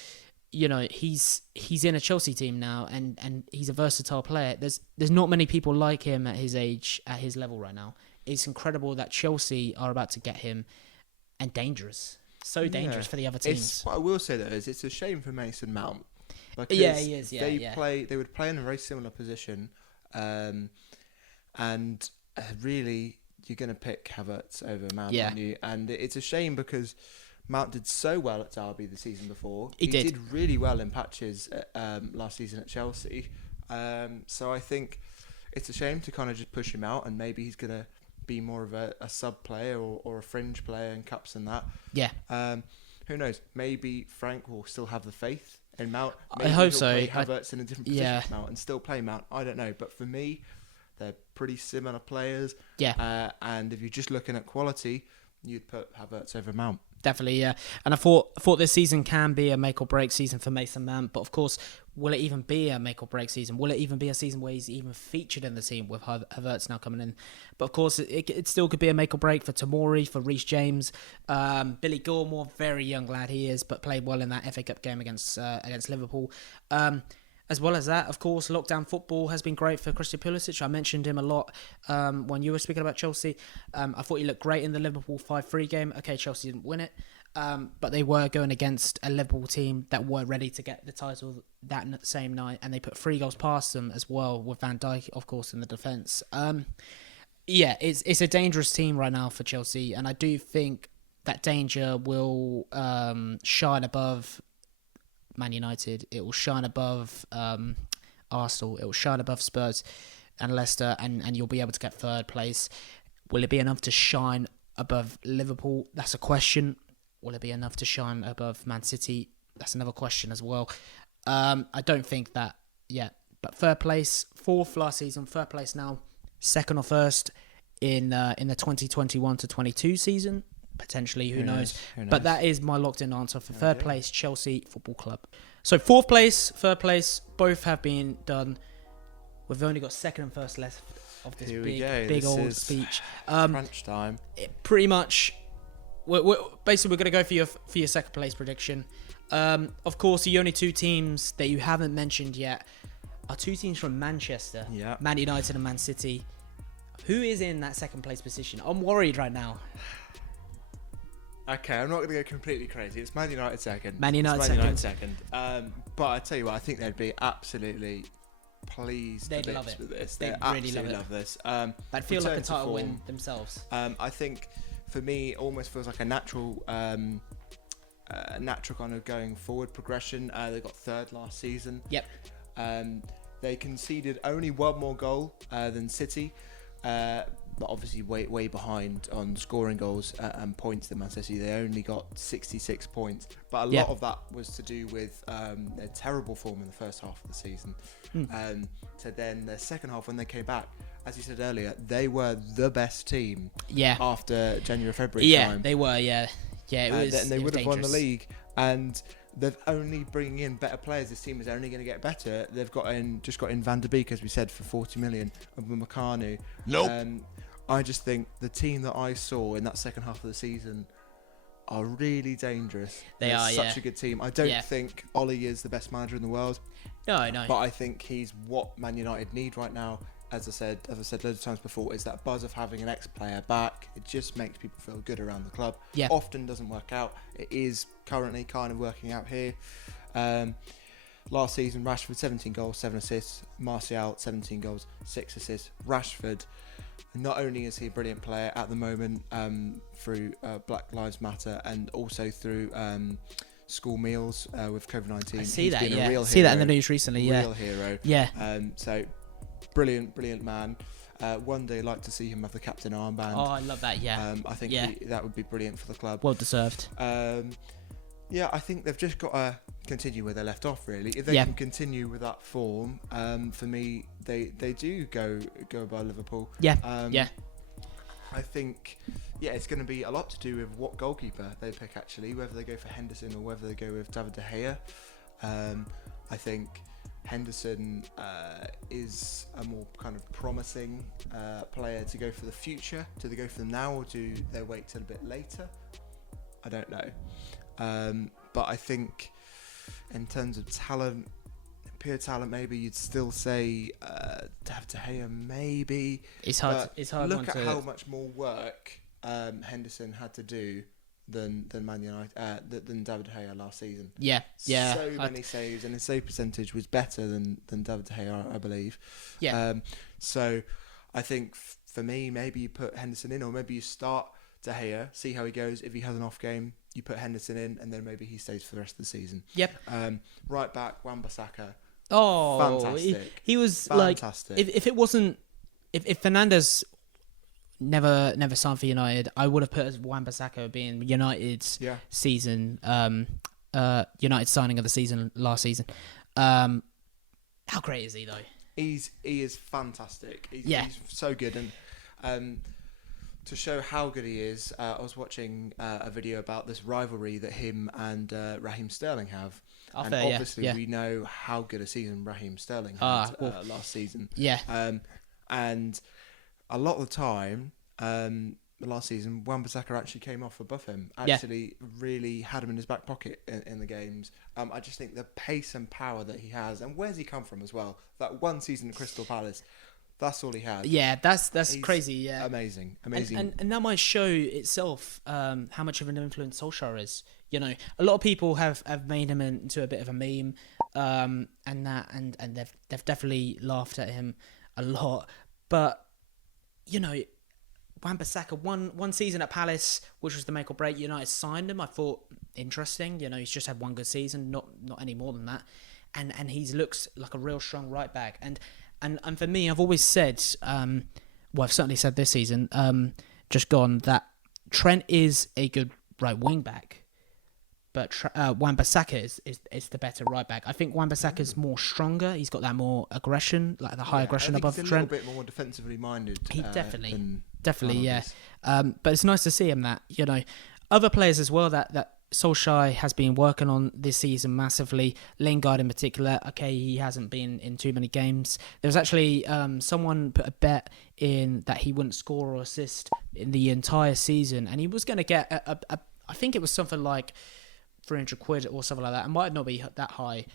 he's in a Chelsea team now, and he's a versatile player. There's not many people like him at his age, at his level right now. It's incredible that Chelsea are about to get him, and dangerous. So dangerous for the other teams. What I will say, though, is it's a shame for Mason Mount. Because he is. They would play in a very similar position, and really, you're going to pick Havertz over Mount, aren't you? And it's a shame because Mount did so well at Derby the season before. He did really well in patches last season at Chelsea. So I think it's a shame to kind of just push him out, and maybe he's going to be more of a sub player or a fringe player in cups and that. Yeah. Who knows? Maybe Frank will still have the faith in Mount. Maybe I hope he'll so. Play Havertz in a different position to Mount and still play Mount. I don't know. But for me, they're pretty similar players. Yeah. And if you're just looking at quality, you'd put Havertz over Mount. Definitely, yeah. And I thought this season can be a make or break season for Mason Mount, but of course, will it even be a make or break season? Will it even be a season where he's even featured in the team with Havertz now coming in? But of course, it still could be a make or break for Tomori, for Reece James, Billy Gilmore, very young lad he is, but played well in that FA Cup game against Liverpool. As well as that, of course, lockdown football has been great for Christian Pulisic. I mentioned him a lot when you were speaking about Chelsea. I thought he looked great in the Liverpool 5-3 game. Okay, Chelsea didn't win it, but they were going against a Liverpool team that were ready to get the title that same night, and they put 3 goals past them as well, with Van Dijk, of course, in the defence. Yeah, it's a dangerous team right now for Chelsea, and I do think that danger will shine above Man United. It will shine above Arsenal. It will shine above Spurs and Leicester, and you'll be able to get third place. Will it be enough to shine above Liverpool? That's a question. Will it be enough to shine above Man City? That's another question as well. I don't think that yet. But third place, fourth last season, third place now, second or first in the 2021-22 season. Potentially, who knows? But that is my locked-in answer for third place, Chelsea Football Club. So fourth place, third place, both have been done. We've only got second and first left of this big old speech. Crunch time. Pretty much, we're going to go for your second place prediction. Of course, the only 2 teams that you haven't mentioned yet are 2 teams from Manchester, Man United and Man City. Who is in that second place position? I'm worried right now. Okay, I'm not going to go completely crazy. It's Man United second. Man United second. But I tell you what, I think they'd be absolutely pleased They'd love it. with this. They'd really love this. They'd feel like a title win themselves. I think for me, it almost feels like a natural kind of going forward progression. They got third last season. Yep. They conceded only 1 more goal than City. But obviously way behind on scoring goals and points than Man City. They only got 66 points. But a lot of that was to do with their terrible form in the first half of the season. So then the second half, when they came back, as you said earlier, they were the best team after January, February time. Yeah, they were, yeah. It was, and they would have won the dangerous. league. And they're only bringing in better players. This team is only going to get better. They've just got in Van der Beek, as we said, for 40 million, and Upamecano. I just think the team that I saw in that second half of the season are really dangerous. They're such a good team. I don't think Ollie is the best manager in the world. No. But I think he's what Man United need right now. As I said loads of times before, is that buzz of having an ex-player back. It just makes people feel good around the club. Yeah. Often doesn't work out. It is currently kind of working out here. Last season, Rashford 17 goals, 7 assists. Martial 17 goals, 6 assists. Rashford, not only is he a brilliant player at the moment through Black Lives Matter and also through school meals with COVID-19. I see that, been a real hero, see that in the news recently, Real hero. Yeah. So, brilliant man. One day I'd like to see him have the captain armband. Oh, I love that, yeah. I think that would be brilliant for the club. Well deserved. I think they've just got to continue where they left off, really. If they can continue with that form, for me, they do go above Liverpool. Yeah. I think, it's going to be a lot to do with what goalkeeper they pick, actually, whether they go for Henderson or whether they go with David De Gea. I think Henderson is a more kind of promising player to go for the future. Do they go for them now or do they wait till a bit later? I don't know. But I think in terms of talent, pure talent, maybe you'd still say David De Gea, maybe. It's hard. Look at how much more work Henderson had to do than Man United, than David De Gea last season. Yeah. So many saves, and his save percentage was better than David De Gea, I believe. Yeah. So I think for me, maybe you put Henderson in, or maybe you start De Gea, see how he goes. If he has an off game, you put Henderson in, and then maybe he stays for the rest of the season. Yep. Right back, Wan-Bissaka. Oh, Fantastic. he was Fantastic. like, if it wasn't, if Fernandes never signed for United, I would have put as Wan-Bissaka being United's season, United signing of the season last season. How great is he though? He is fantastic. He's so good, and to show how good he is, I was watching a video about this rivalry that him and Raheem Sterling have. And obviously we know how good a season Raheem Sterling had last season. Yeah. And a lot of the time, last season, Wan-Bissaka actually came off above him. Actually, really had him in his back pocket in the games. I just think the pace and power that he has, and where's he come from as well? That one season at Crystal Palace, that's all he had. Yeah, that's crazy. Yeah, amazing. And that might show itself how much of an influence Solskjaer is. You know, a lot of people have made him into a bit of a meme, and they've definitely laughed at him a lot. But you know, Wan-Bissaka one season at Palace, which was the make or break. United signed him. I thought interesting. You know, he's just had one good season, not any more than that, and he looks like a real strong right back. And for me, I've always said, well, I've certainly said this season, just gone, that Trent is a good right wing back. But Wan-Bissaka is the better right back. I think Wan-Bissaka's more stronger. He's got that more aggression, like the high aggression above Trent. He's a little bit more defensively minded. He definitely, yeah. But it's nice to see him that, you know, other players as well that Solskjaer has been working on this season massively. Lingard in particular. Okay, he hasn't been in too many games. There was actually someone put a bet in that he wouldn't score or assist in the entire season, and he was going to get I think it was something like 300 quid or something like that. It might not be that high.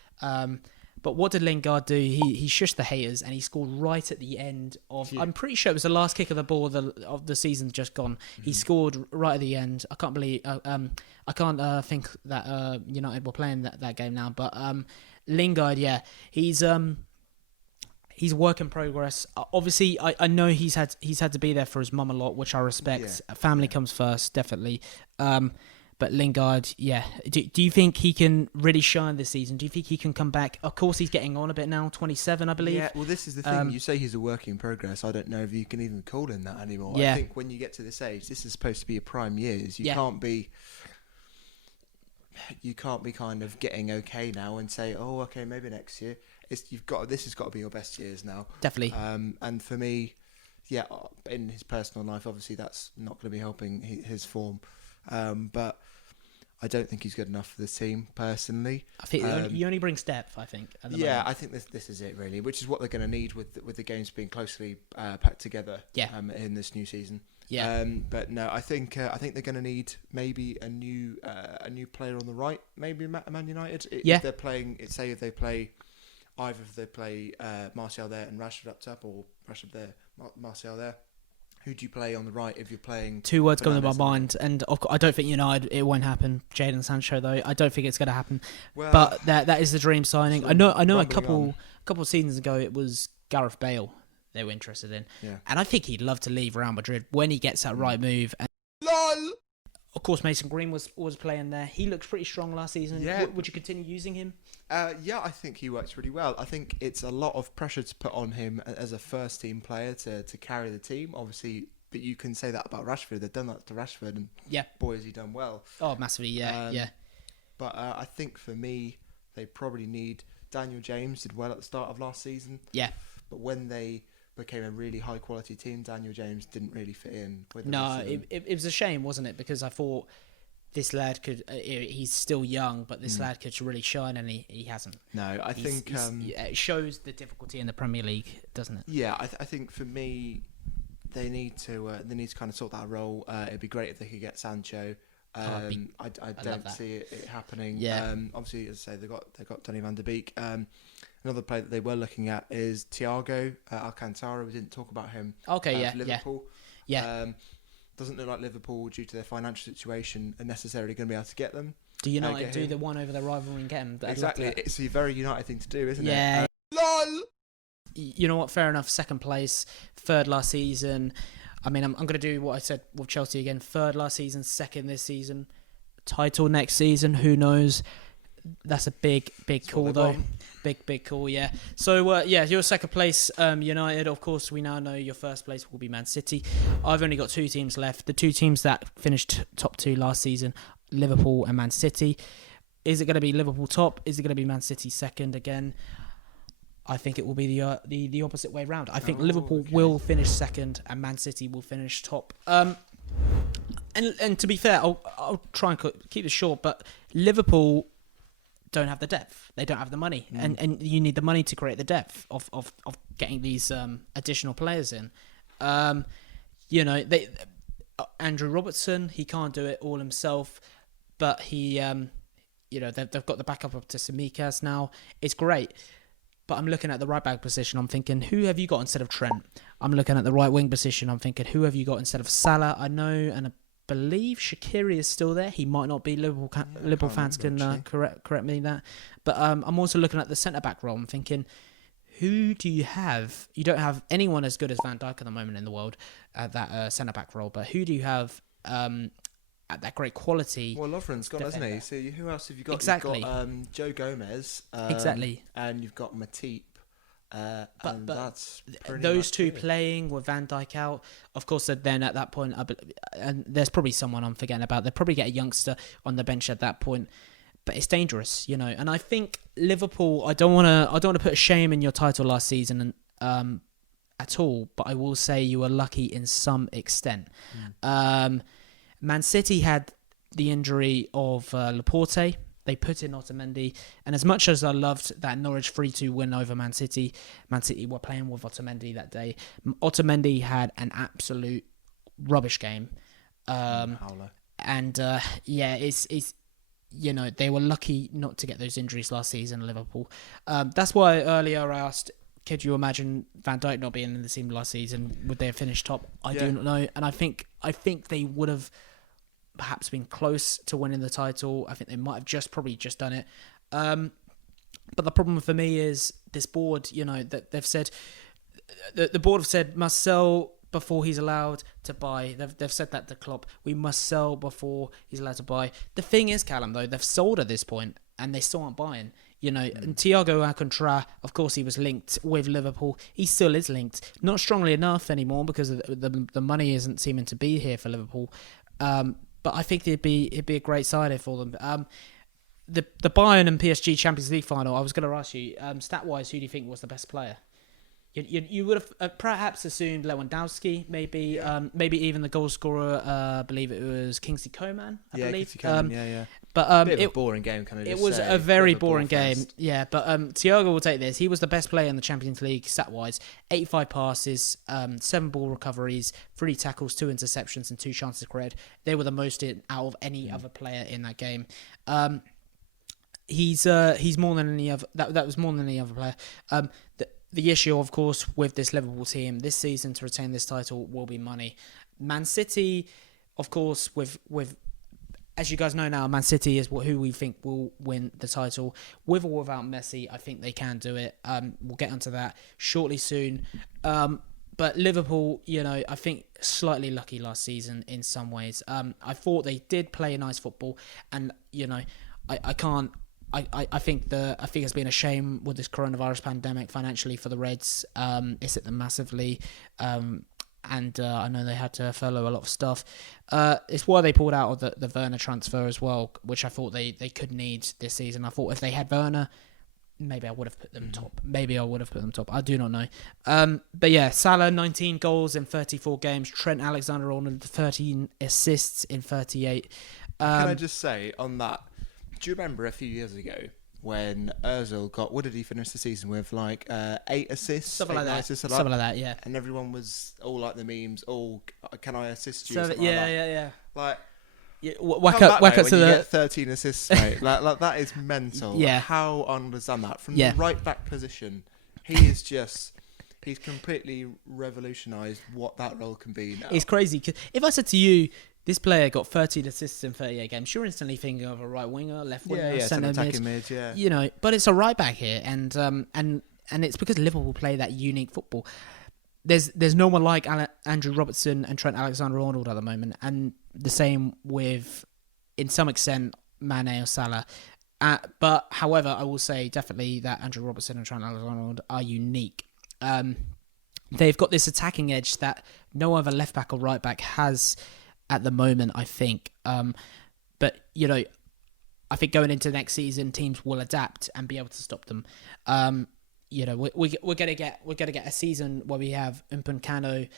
But what did Lingard do? He shushed the haters and he scored right at the end of... Yeah. I'm pretty sure it was the last kick of the ball of the season just gone. Mm-hmm. He scored right at the end. I can't believe... I can't think that United were playing that game now. But Lingard, yeah, he's a work in progress. Obviously, I know he's had to be there for his mum a lot, which I respect. Yeah. Family comes first, definitely. But Lingard, yeah. Do you think he can really shine this season? Do you think he can come back? Of course, he's getting on a bit now, 27, I believe. Yeah, well, this is the thing. You say he's a work in progress. I don't know if you can even call him that anymore. Yeah. I think when you get to this age, this is supposed to be your prime years. You can't be kind of getting okay now and say, oh, okay, maybe next year. This has got to be your best years now. Definitely. And for me, yeah, in his personal life, obviously that's not going to be helping his form. But I don't think he's good enough for this team, personally. I think you only bring depth, I think. At the moment. I think this is it, really, which is what they're going to need with the games being closely packed together in this new season. Yeah. But no, I think they're going to need maybe a new player on the right, maybe Man United. If they're playing, say if they play, either if they play Martial there and Rashford up top, or Rashford there, Martial there. Who do you play on the right if you're playing? Two words come to my mind, and of course, I don't think United, it won't happen. Jadon Sancho, though, I don't think it's going to happen. Well, but that is the dream signing. I know. A couple of seasons ago, it was Gareth Bale they were interested in, and I think he'd love to leave Real Madrid when he gets that right move. And of course, Mason Green was playing there. He looked pretty strong last season. Yeah. Would you continue using him? I think he works really well. I think it's a lot of pressure to put on him as a first-team player to carry the team, obviously, but you can say that about Rashford. They've done that to Rashford, and boy, has he done well. Oh, massively, yeah. But I think for me, they probably need... Daniel James did well at the start of last season. Yeah. But when they became a really high-quality team, Daniel James didn't really fit in with them. No, it was a shame, wasn't it? Because I thought... This lad could, he's still young, but this lad could really shine, and he hasn't. No, I think... it shows the difficulty in the Premier League, doesn't it? Yeah, I think for me, they need to kind of sort that role. It'd be great if they could get Sancho. I don't see it happening. Yeah. Obviously, as I say, they got Donny van der Beek. Another player that they were looking at is Thiago Alcantara. We didn't talk about him. Okay, Liverpool. Yeah. Doesn't look like Liverpool, due to their financial situation, are necessarily going to be able to get them. Do United do the one over their rivalry and get him? Exactly. It's a very United thing to do, isn't it? LOL! You know what? Fair enough. Second place, third last season. I mean, I'm going to do what I said with Chelsea again. Third last season, second this season. Title next season, who knows? That's a big call, what they though. want. Big call, yeah. So, your second place, United. Of course, we now know your first place will be Man City. I've only got 2 teams left. The 2 teams that finished top 2 last season, Liverpool and Man City. Is it going to be Liverpool top? Is it going to be Man City second again? I think it will be the opposite way round. I think Liverpool will finish second and Man City will finish top. And to be fair, I'll try and keep this short, but Liverpool don't have the depth. They don't have the money, and you need the money to create the depth of getting these additional players in. They Andrew Robertson, he can't do it all himself, but he they've got the backup up to Tsimikas now. It's great. But I'm looking at the right back position. I'm thinking, who have you got instead of Trent? I'm looking at the right wing position. I'm thinking, who have you got instead of Salah? I know and I believe Shaqiri is still there. He might not be. Liverpool fans can correct me that. But I'm also looking at the centre back role. I'm thinking, who do you have? You don't have anyone as good as Van Dijk at the moment in the world at that centre back role. But who do you have at that great quality? Well, Lovren's gone, hasn't he? So who else have you got? Exactly. You've got Joe Gomez. Exactly. And you've got Matip. But that's those 2 playing with Van Dijk out. Of course, then at that point, and there's probably someone I'm forgetting about. They'll probably get a youngster on the bench at that point. But it's dangerous, And I think Liverpool. I don't want to put a shame in your title last season, at all. But I will say you were lucky in some extent. Man City had the injury of Laporte. They put in Otamendi. And as much as I loved that Norwich 3-2 win over Man City were playing with Otamendi that day. Otamendi had an absolute rubbish game. They were lucky not to get those injuries last season, Liverpool. That's why earlier I asked, could you imagine Van Dijk not being in the team last season? Would they have finished top? I do not know. And I think they would have perhaps been close to winning the title. I think they might have probably just done it. But the problem for me is this board, that they've said, the board have said must sell before he's allowed to buy. They've said that to Klopp. We must sell before he's allowed to buy. The thing is, Callum, though, they've sold at this point and they still aren't buying. And Thiago Alcantara, of course, he was linked with Liverpool. He still is linked. Not strongly enough anymore because the money isn't seeming to be here for Liverpool. But I think it'd be a great side for them. The Bayern and PSG Champions League final, I was going to ask you, stat-wise, who do you think was the best player? You would have perhaps assumed Lewandowski, maybe even the goal scorer. I believe it was Kingsley Coman. I believe. Kingsley Coman, yeah. But bit of a boring game, kind of. It was a very boring game, yeah. But Thiago will take this. He was the best player in the Champions League stat-wise. 85 passes, 7 ball recoveries, 3 tackles, 2 interceptions, and 2 chances created. They were the most out of any other player in that game. He's more than any other. That was more than any other player. The issue, of course, with this Liverpool team this season to retain this title will be money. Man City, of course, with as you guys know now, Man City is who we think will win the title. With or without Messi, I think they can do it. We'll get onto that shortly soon. But Liverpool, I think slightly lucky last season in some ways. I thought they did play nice football, and I think it's been a shame with this coronavirus pandemic financially for the Reds. It's hit them massively, and I know they had to furlough a lot of stuff. It's why they pulled out of the Werner transfer as well, which I thought they could need this season. I thought if they had Werner, maybe I would have put them top. I do not know. But yeah, Salah 19 goals in 34 games. Trent Alexander-Arnold 13 assists in 38. Can I just say on that? Do you remember a few years ago when Ozil got, what did he finish the season with? 8 assists? Something like that, yeah. And everyone was all like the memes, can I assist you? Yeah. Whack up to the... get 13 assists, mate. That is mental. Yeah. How Arnold has done that. From the right back position, he's completely revolutionised what that role can be now. It's crazy. 'Cause if I said to you, this player got 13 assists in 38 games, you're instantly thinking of a right winger, left winger, centre mid. Yeah. But it's a right back here, and it's because Liverpool play that unique football. There's no one like Andrew Robertson and Trent Alexander-Arnold at the moment, and the same with, in some extent, Mane or Salah. But however, I will say definitely that Andrew Robertson and Trent Alexander-Arnold are unique. They've got this attacking edge that no other left back or right back has at the moment, I think. But I think going into next season, teams will adapt and be able to stop them. We're gonna get a season where we have Upamecano.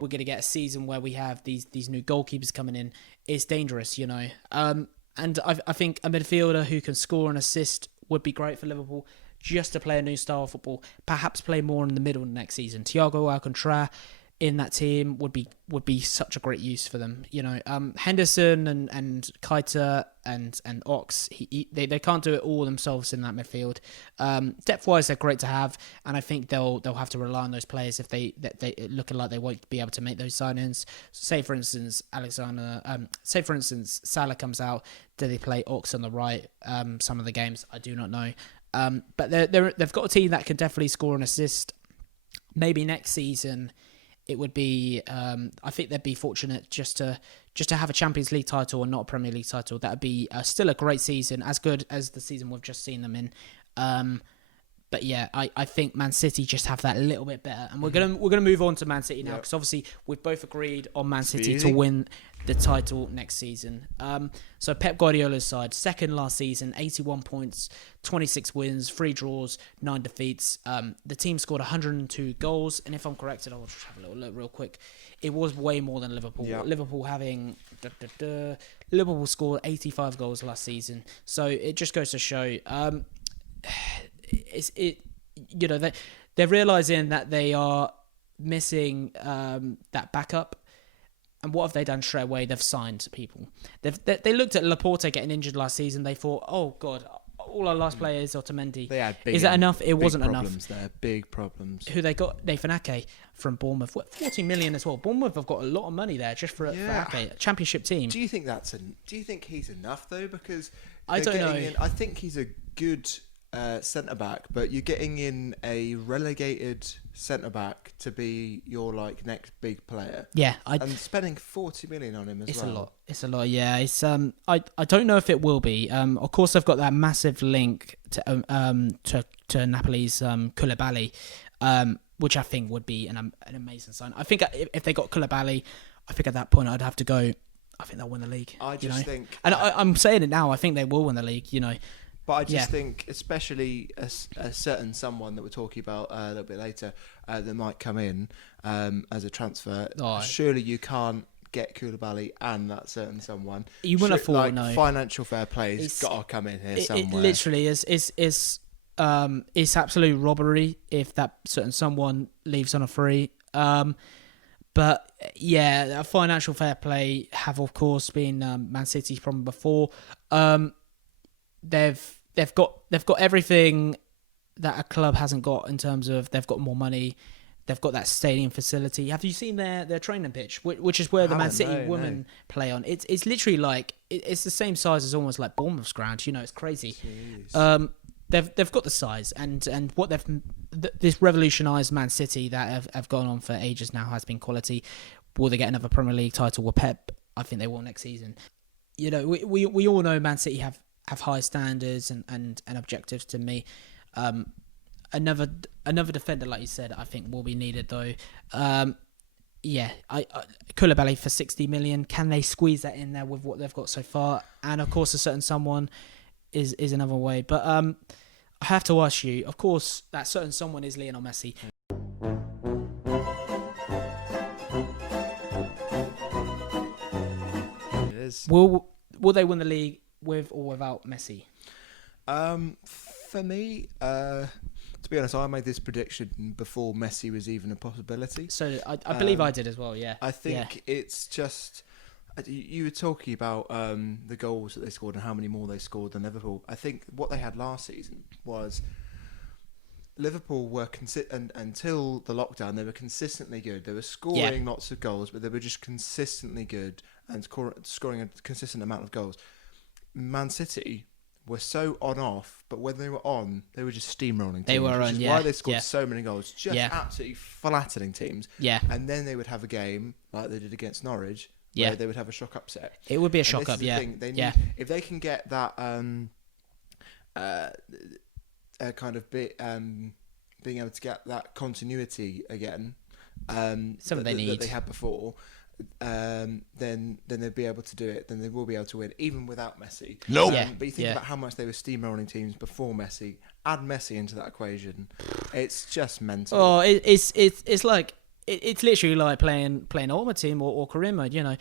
We're gonna get a season where we have these new goalkeepers coming in. It's dangerous, And I think a midfielder who can score and assist would be great for Liverpool, just to play a new style of football. Perhaps play more in the middle next season. Thiago Alcantara in that team would be such a great use for them. Henderson and Keita and Ox, they can't do it all themselves in that midfield. Depth wise, they're great to have, and I think they'll have to rely on those players if they looking like they won't be able to make those signings. Say for instance Salah comes out, do they play Ox on the right? Some of the games I do not know, but they've got a team that can definitely score and assist. Maybe next season, it would be, I think they'd be fortunate just to have a Champions League title and not a Premier League title. That would be still a great season, as good as the season we've just seen them in. But yeah, I think Man City just have that a little bit better, and we're gonna move on to Man City now, because obviously we've both agreed on Man City to win the title next season. So Pep Guardiola's side, second last season, 81 points, 26 wins, 3 draws, 9 defeats. The team scored 102 goals, and if I'm corrected, I'll just have a little look real quick. It was way more than Liverpool. Yeah. Liverpool scored 85 goals last season, so it just goes to show. They're realising that they are missing that backup. And what have they done straight away? They've signed people. They looked at Laporte getting injured last season. They thought, oh God, all our last player is Otamendi. They had is that enough? It wasn't enough. Big problems. Who they got? Nathan Ake from Bournemouth. 40 million as well. Bournemouth have got a lot of money there just for Ake, a championship team. Do you think he's enough though? Because I don't know. I think he's a good centre back, but you're getting in a relegated centre back to be your next big player. Yeah, and spending 40 million on him as well. It's a lot. Yeah, it's I don't know if it will be. Of course, they've got that massive link to Napoli's Koulibaly, which I think would be an amazing sign. I think if they got Koulibaly, I think at that point I'd have to go. I think they'll win the league. I just think, and I'm saying it now. I think they will win the league. But I just think, especially a certain someone that we're talking about a little bit later, that might come in as a transfer. Surely you can't get Koulibaly and that certain someone. You wouldn't afford financial fair play has got to come in here somewhere. It literally is. It's absolute robbery if that certain someone leaves on a free. But yeah, financial fair play have of course been Man City's problem before. They've got everything that a club hasn't got in terms of they've got more money, they've got that stadium facility. Have you seen their training pitch, which is where the Man City women play on? It's literally it's the same size as almost like Bournemouth's ground. It's crazy. They've got the size and what this revolutionised Man City that have gone on for ages now has been quality. Will they get another Premier League title with Pep? I think they will next season. We all know Man City have high standards and objectives to me. Another defender, like you said, I think will be needed though. Koulibaly for 60 million. Can they squeeze that in there with what they've got so far? And of course, a certain someone is another way. But I have to ask you, of course, that certain someone is Lionel Messi. It is. Will they win the league with or without Messi? For me, to be honest, I made this prediction before Messi was even a possibility. So I believe I did as well, yeah. I think it's just... You were talking about the goals that they scored and how many more they scored than Liverpool. I think what they had last season was Liverpool were until the lockdown, they were consistently good. They were scoring lots of goals, but they were just consistently good and scoring a consistent amount of goals. Man City were so on-off, but when they were on, they were just steamrolling teams. They were on, which is why they scored so many goals. Just absolutely flattening teams. Yeah. And then they would have a game like they did against Norwich, where they would have a shock upset. It would be a shock up, yeah. They need, if they can get that kind of bit, being able to get that continuity again, something they need that they had before, then they'll be able to do it. Then they will be able to win, even without Messi. But you think about how much they were steamrolling teams before Messi. Add Messi into that equation, it's just mental. Oh, it's like it's literally like playing Ultimate Team or career mode, you know.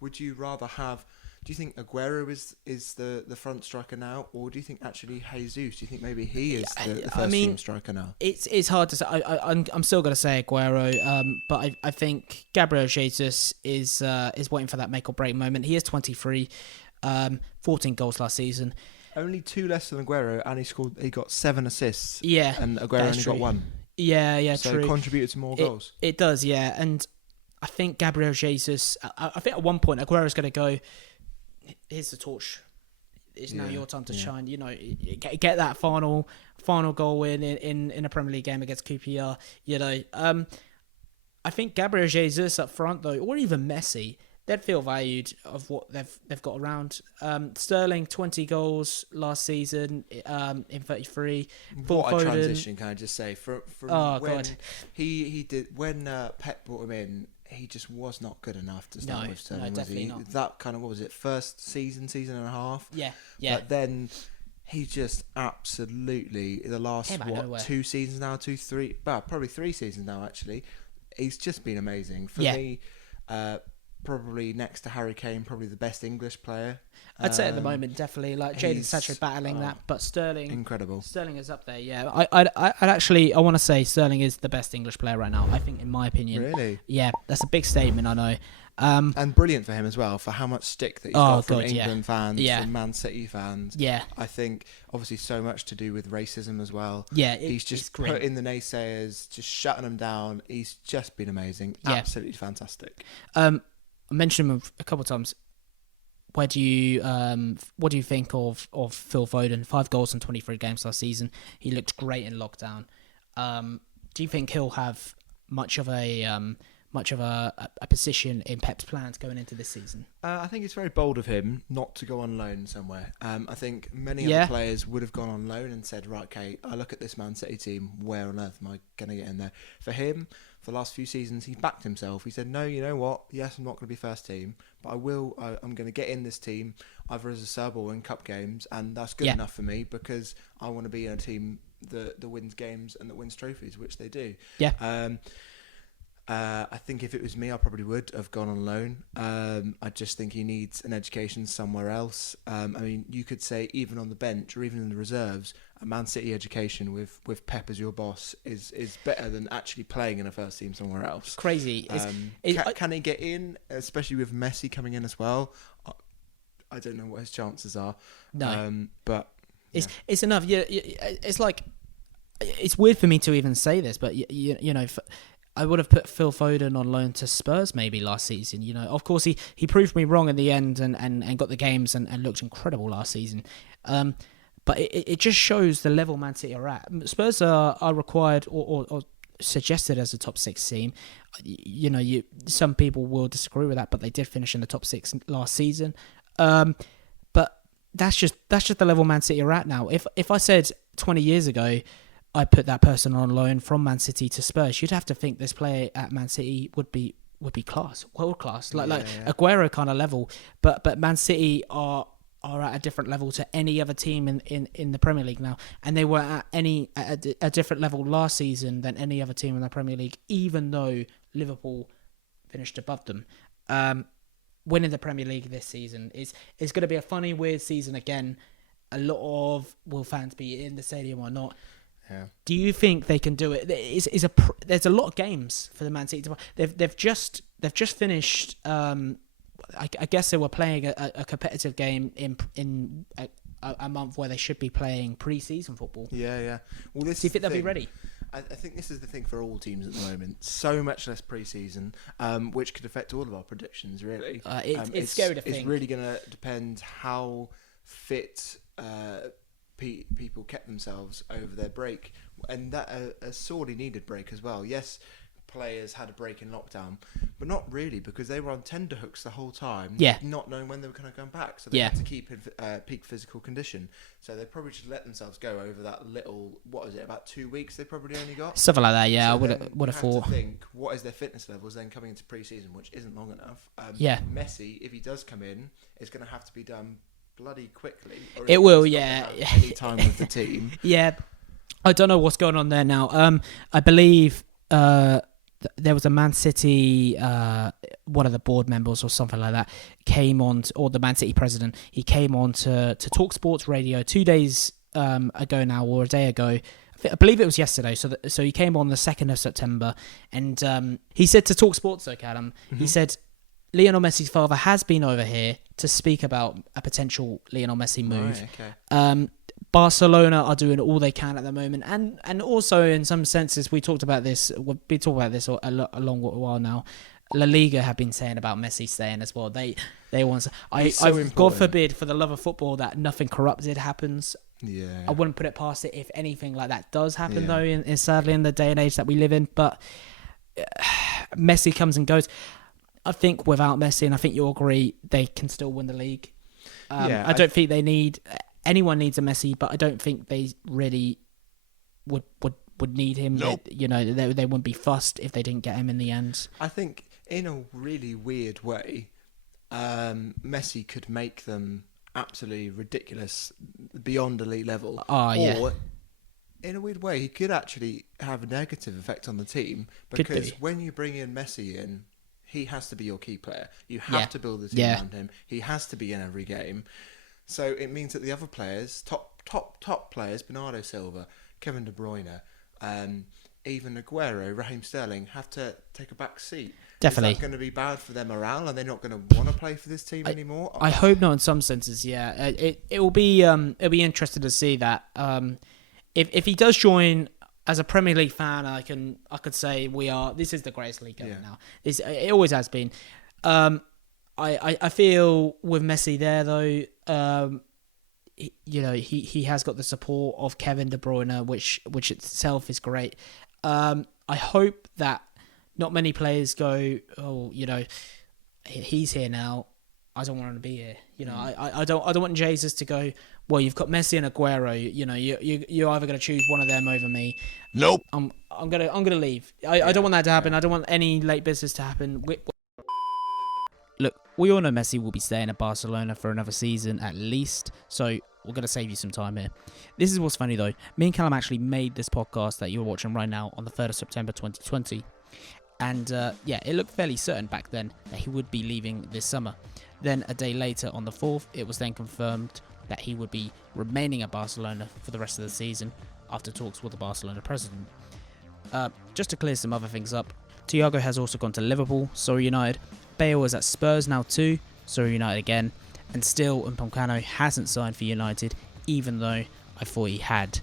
Would you rather have? Do you think Aguero is the front striker now, or do you think actually Jesus? Do you think maybe he is the first team striker now? It's hard to say. I'm still going to say Aguero, but I think Gabriel Jesus is waiting for that make or break moment. He is 23, 14 goals last season. Only 2 less than Aguero, and he got 7 assists. Yeah, and Aguero only got 1. Yeah, so true. Contributed to more goals. It does, yeah, and I think Gabriel Jesus. I think at one point Aguero's going to go. Here's the torch. It's now your time to shine. You know, get that final goal in a Premier League game against QPR. You know, I think Gabriel Jesus up front though, or even Messi, they'd feel valued of what they've got around. Sterling 20 goals last season in 33. What a transition! Can I just say from when he did when Pep brought him in. He just was not good enough to start with Sterling, was he? Not. That kind of, what was it, first season and a half? Yeah. But then he just absolutely, the last, 2 seasons now, 3, probably 3 seasons now, actually. He's just been amazing. For me, probably next to Harry Kane, probably the best English player. I'd say at the moment, definitely. Like Jadon Sancho battling that, but Sterling, incredible. Sterling is up there. Yeah, I'd actually, I want to say Sterling is the best English player right now. I think, in my opinion. Really? Yeah, that's a big statement. I know. And brilliant for him as well, for how much stick that he's got from England fans, from Man City fans. Yeah. I think obviously so much to do with racism as well. Yeah, he's just putting the naysayers, just shutting them down. He's just been amazing. Yeah. Absolutely fantastic. I mentioned him a couple of times. What do you think of Phil Foden? 5 goals in 23 games last season. He looked great in lockdown. Do you think he'll have much of a position in Pep's plans going into this season? I think it's very bold of him not to go on loan somewhere. I think many other players would have gone on loan and said, right, okay, I look at this Man City team, where on earth am I going to get in there? For him, for the last few seasons, he's backed himself. He said, no, you know what? Yes, I'm not going to be first team, but I'm going to get in this team either as a sub or in cup games, and that's good enough for me because I want to be in a team that wins games and that wins trophies, which they do. Yeah. I think if it was me, I probably would have gone on loan. I just think he needs an education somewhere else. I mean, you could say even on the bench or even in the reserves, a Man City education with Pep as your boss is better than actually playing in a first team somewhere else. It's crazy. Can he get in, especially with Messi coming in as well? I don't know what his chances are. No, but it's enough. Yeah, it's like it's weird for me to even say this, but you know. I would have put Phil Foden on loan to Spurs maybe last season. You know, of course he proved me wrong in the end and got the games and looked incredible last season. But it just shows the level Man City are at. Spurs are required or suggested as a top 6 team. You know, some people will disagree with that, but they did finish in the top 6 last season. But that's just the level Man City are at now. If I said 20 years ago, I put that person on loan from Man City to Spurs, you'd have to think this player at Man City would be class, world class, like Aguero kind of level. But Man City are at a different level to any other team in the Premier League now, and they were at a different level last season than any other team in the Premier League, even though Liverpool finished above them. Winning the Premier League this season is going to be a funny, weird season again. A lot of will fans be in the stadium or not? Yeah. Do you think they can do it? There's a lot of games for the Man City to play. They've just finished. I guess they were playing a competitive game in a month where they should be playing pre-season football. Yeah. Well, do you think they'll be ready? I think this is the thing for all teams at the moment. So much less pre-season, which could affect all of our predictions. Really, it's scary to think. It's really going to depend how fit people kept themselves over their break, and that a sorely needed break as well. Yes, players had a break in lockdown, but not really, because they were on tenterhooks the whole time, not knowing when they were going to come back. So they had to keep in peak physical condition. So they probably just let themselves go over that little, what is it, about 2 weeks they probably only got? Something like that, yeah. So I would have thought. To think, what is their fitness levels then coming into pre-season, which isn't long enough. Messi, if he does come in, is going to have to be done bloody quickly. Or it will, yeah. Any time with the team. Yeah. I don't know what's going on there now. I believe there was a Man City, one of the board members or something like that, came on, or the Man City president, he came on to Talk Sports Radio 2 days ago now, or a day ago. I believe it was yesterday. So he came on the 2nd of September, and he said to Talk Sports, though, Callum, he said, Lionel Messi's father has been over here to speak about a potential Lionel Messi move. Right, okay. Barcelona are doing all they can at the moment, and also in some senses, we've been talking about this a long while now. La Liga have been saying about Messi staying as well. They want to. God forbid, for the love of football, that nothing corrupted happens. Yeah, I wouldn't put it past it if anything like that does happen, though. In sadly in the day and age that we live in, but Messi comes and goes. I think without Messi, and I think you'll agree, they can still win the league. I don't think anyone needs a Messi, but I don't think they really would need him. Nope. They wouldn't be fussed if they didn't get him in the end. I think in a really weird way, Messi could make them absolutely ridiculous beyond elite level. Or in a weird way, he could actually have a negative effect on the team, because when you bring in Messi in, he has to be your key player. You have to build the team around him. He has to be in every game. So it means that the other players, top players, Bernardo Silva, Kevin De Bruyne, even Aguero, Raheem Sterling, have to take a back seat. Definitely. Is that going to be bad for their morale? Are they not going to want to play for this team anymore? I hope not. In some senses, yeah. It will be it'll be interesting to see that. If he does join. As a Premier League fan, I could say this is the greatest league ever now. It always has been. I feel with Messi there though, he has got the support of Kevin De Bruyne, which itself is great. I hope that not many players go, he's here now, I don't want him to be here. I don't want Jesus to go, well, you've got Messi and Aguero. You're either going to choose one of them over me. Nope. I'm gonna leave. I don't want that to happen. I don't want any late business to happen. Look, we all know Messi will be staying at Barcelona for another season at least. So we're gonna save you some time here. This is what's funny though. Me and Callum actually made this podcast that you're watching right now on the 3rd of September 2020, and it looked fairly certain back then that he would be leaving this summer. Then a day later, on the 4th, it was then confirmed that he would be remaining at Barcelona for the rest of the season after talks with the Barcelona president. Just to clear some other things up, Thiago has also gone to Liverpool, Surrey United. Bale is at Spurs now too, Surrey United again. And still, Upamecano hasn't signed for United, even though I thought he had.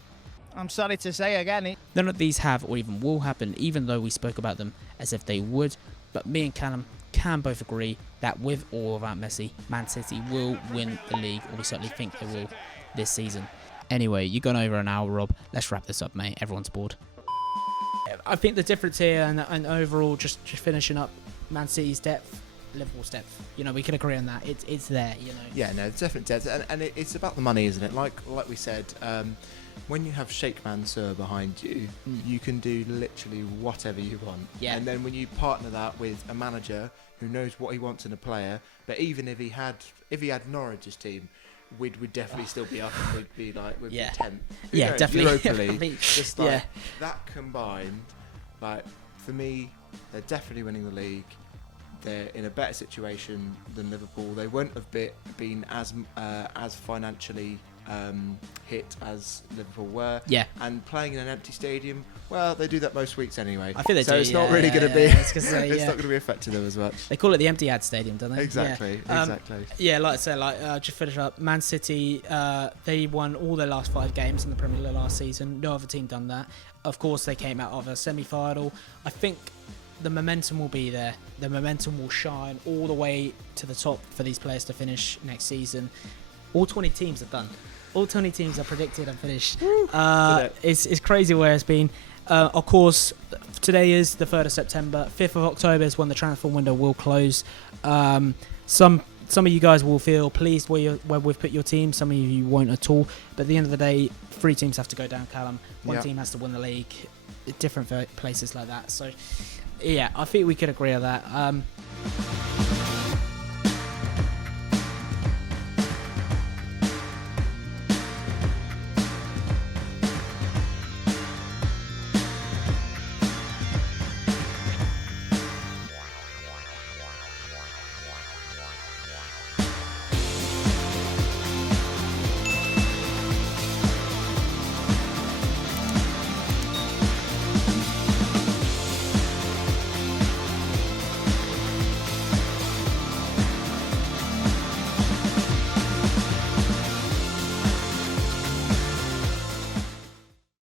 I'm sorry to say again. None of these have or even will happen, even though we spoke about them as if they would. But me and Callum can both agree that with or without Messi, Man City will win the league, or we certainly think they will this season. Anyway, you've gone over an hour, Rob. Let's wrap this up, mate. Everyone's bored. I think the difference here, and overall, just finishing up, Man City's depth, Liverpool's depth. We can agree on that. It's there. Yeah, no, it's definitely depth, and it's about the money, isn't it? Like we said, when you have Sheikh Mansour behind you, you can do literally whatever you want. Yeah. And then when you partner that with a manager who knows what he wants in a player, but even if he had Norwich's team, we'd definitely still be up, and we'd be 10th. Definitely. Europa League. Just that combined, for me, they're definitely winning the league. They're in a better situation than Liverpool. They wouldn't have been as financially hit as Liverpool were. Yeah. And playing in an empty stadium, well, they do that most weeks anyway. I feel they do. So it's not really going to be. It's not going to be affecting them as much. They call it the empty ad stadium, don't they? Exactly. Exactly. Yeah, like I said, just finish up. Man City, they won all their last 5 games in the Premier League last season. No other team done that. Of course, they came out of a semi-final. I think the momentum will be there. The momentum will shine all the way to the top for these players to finish next season. All 20 teams are done. All 20 teams are predicted and finished. It's crazy where it's been. Of course, today is the 3rd of September. 5th of October is when the transfer window will close. Some of you guys will feel pleased where we've put your team. Some of you won't at all. But at the end of the day, 3 teams have to go down, Callum. One team has to win the league. Different places like that. So, yeah, I think we could agree on that.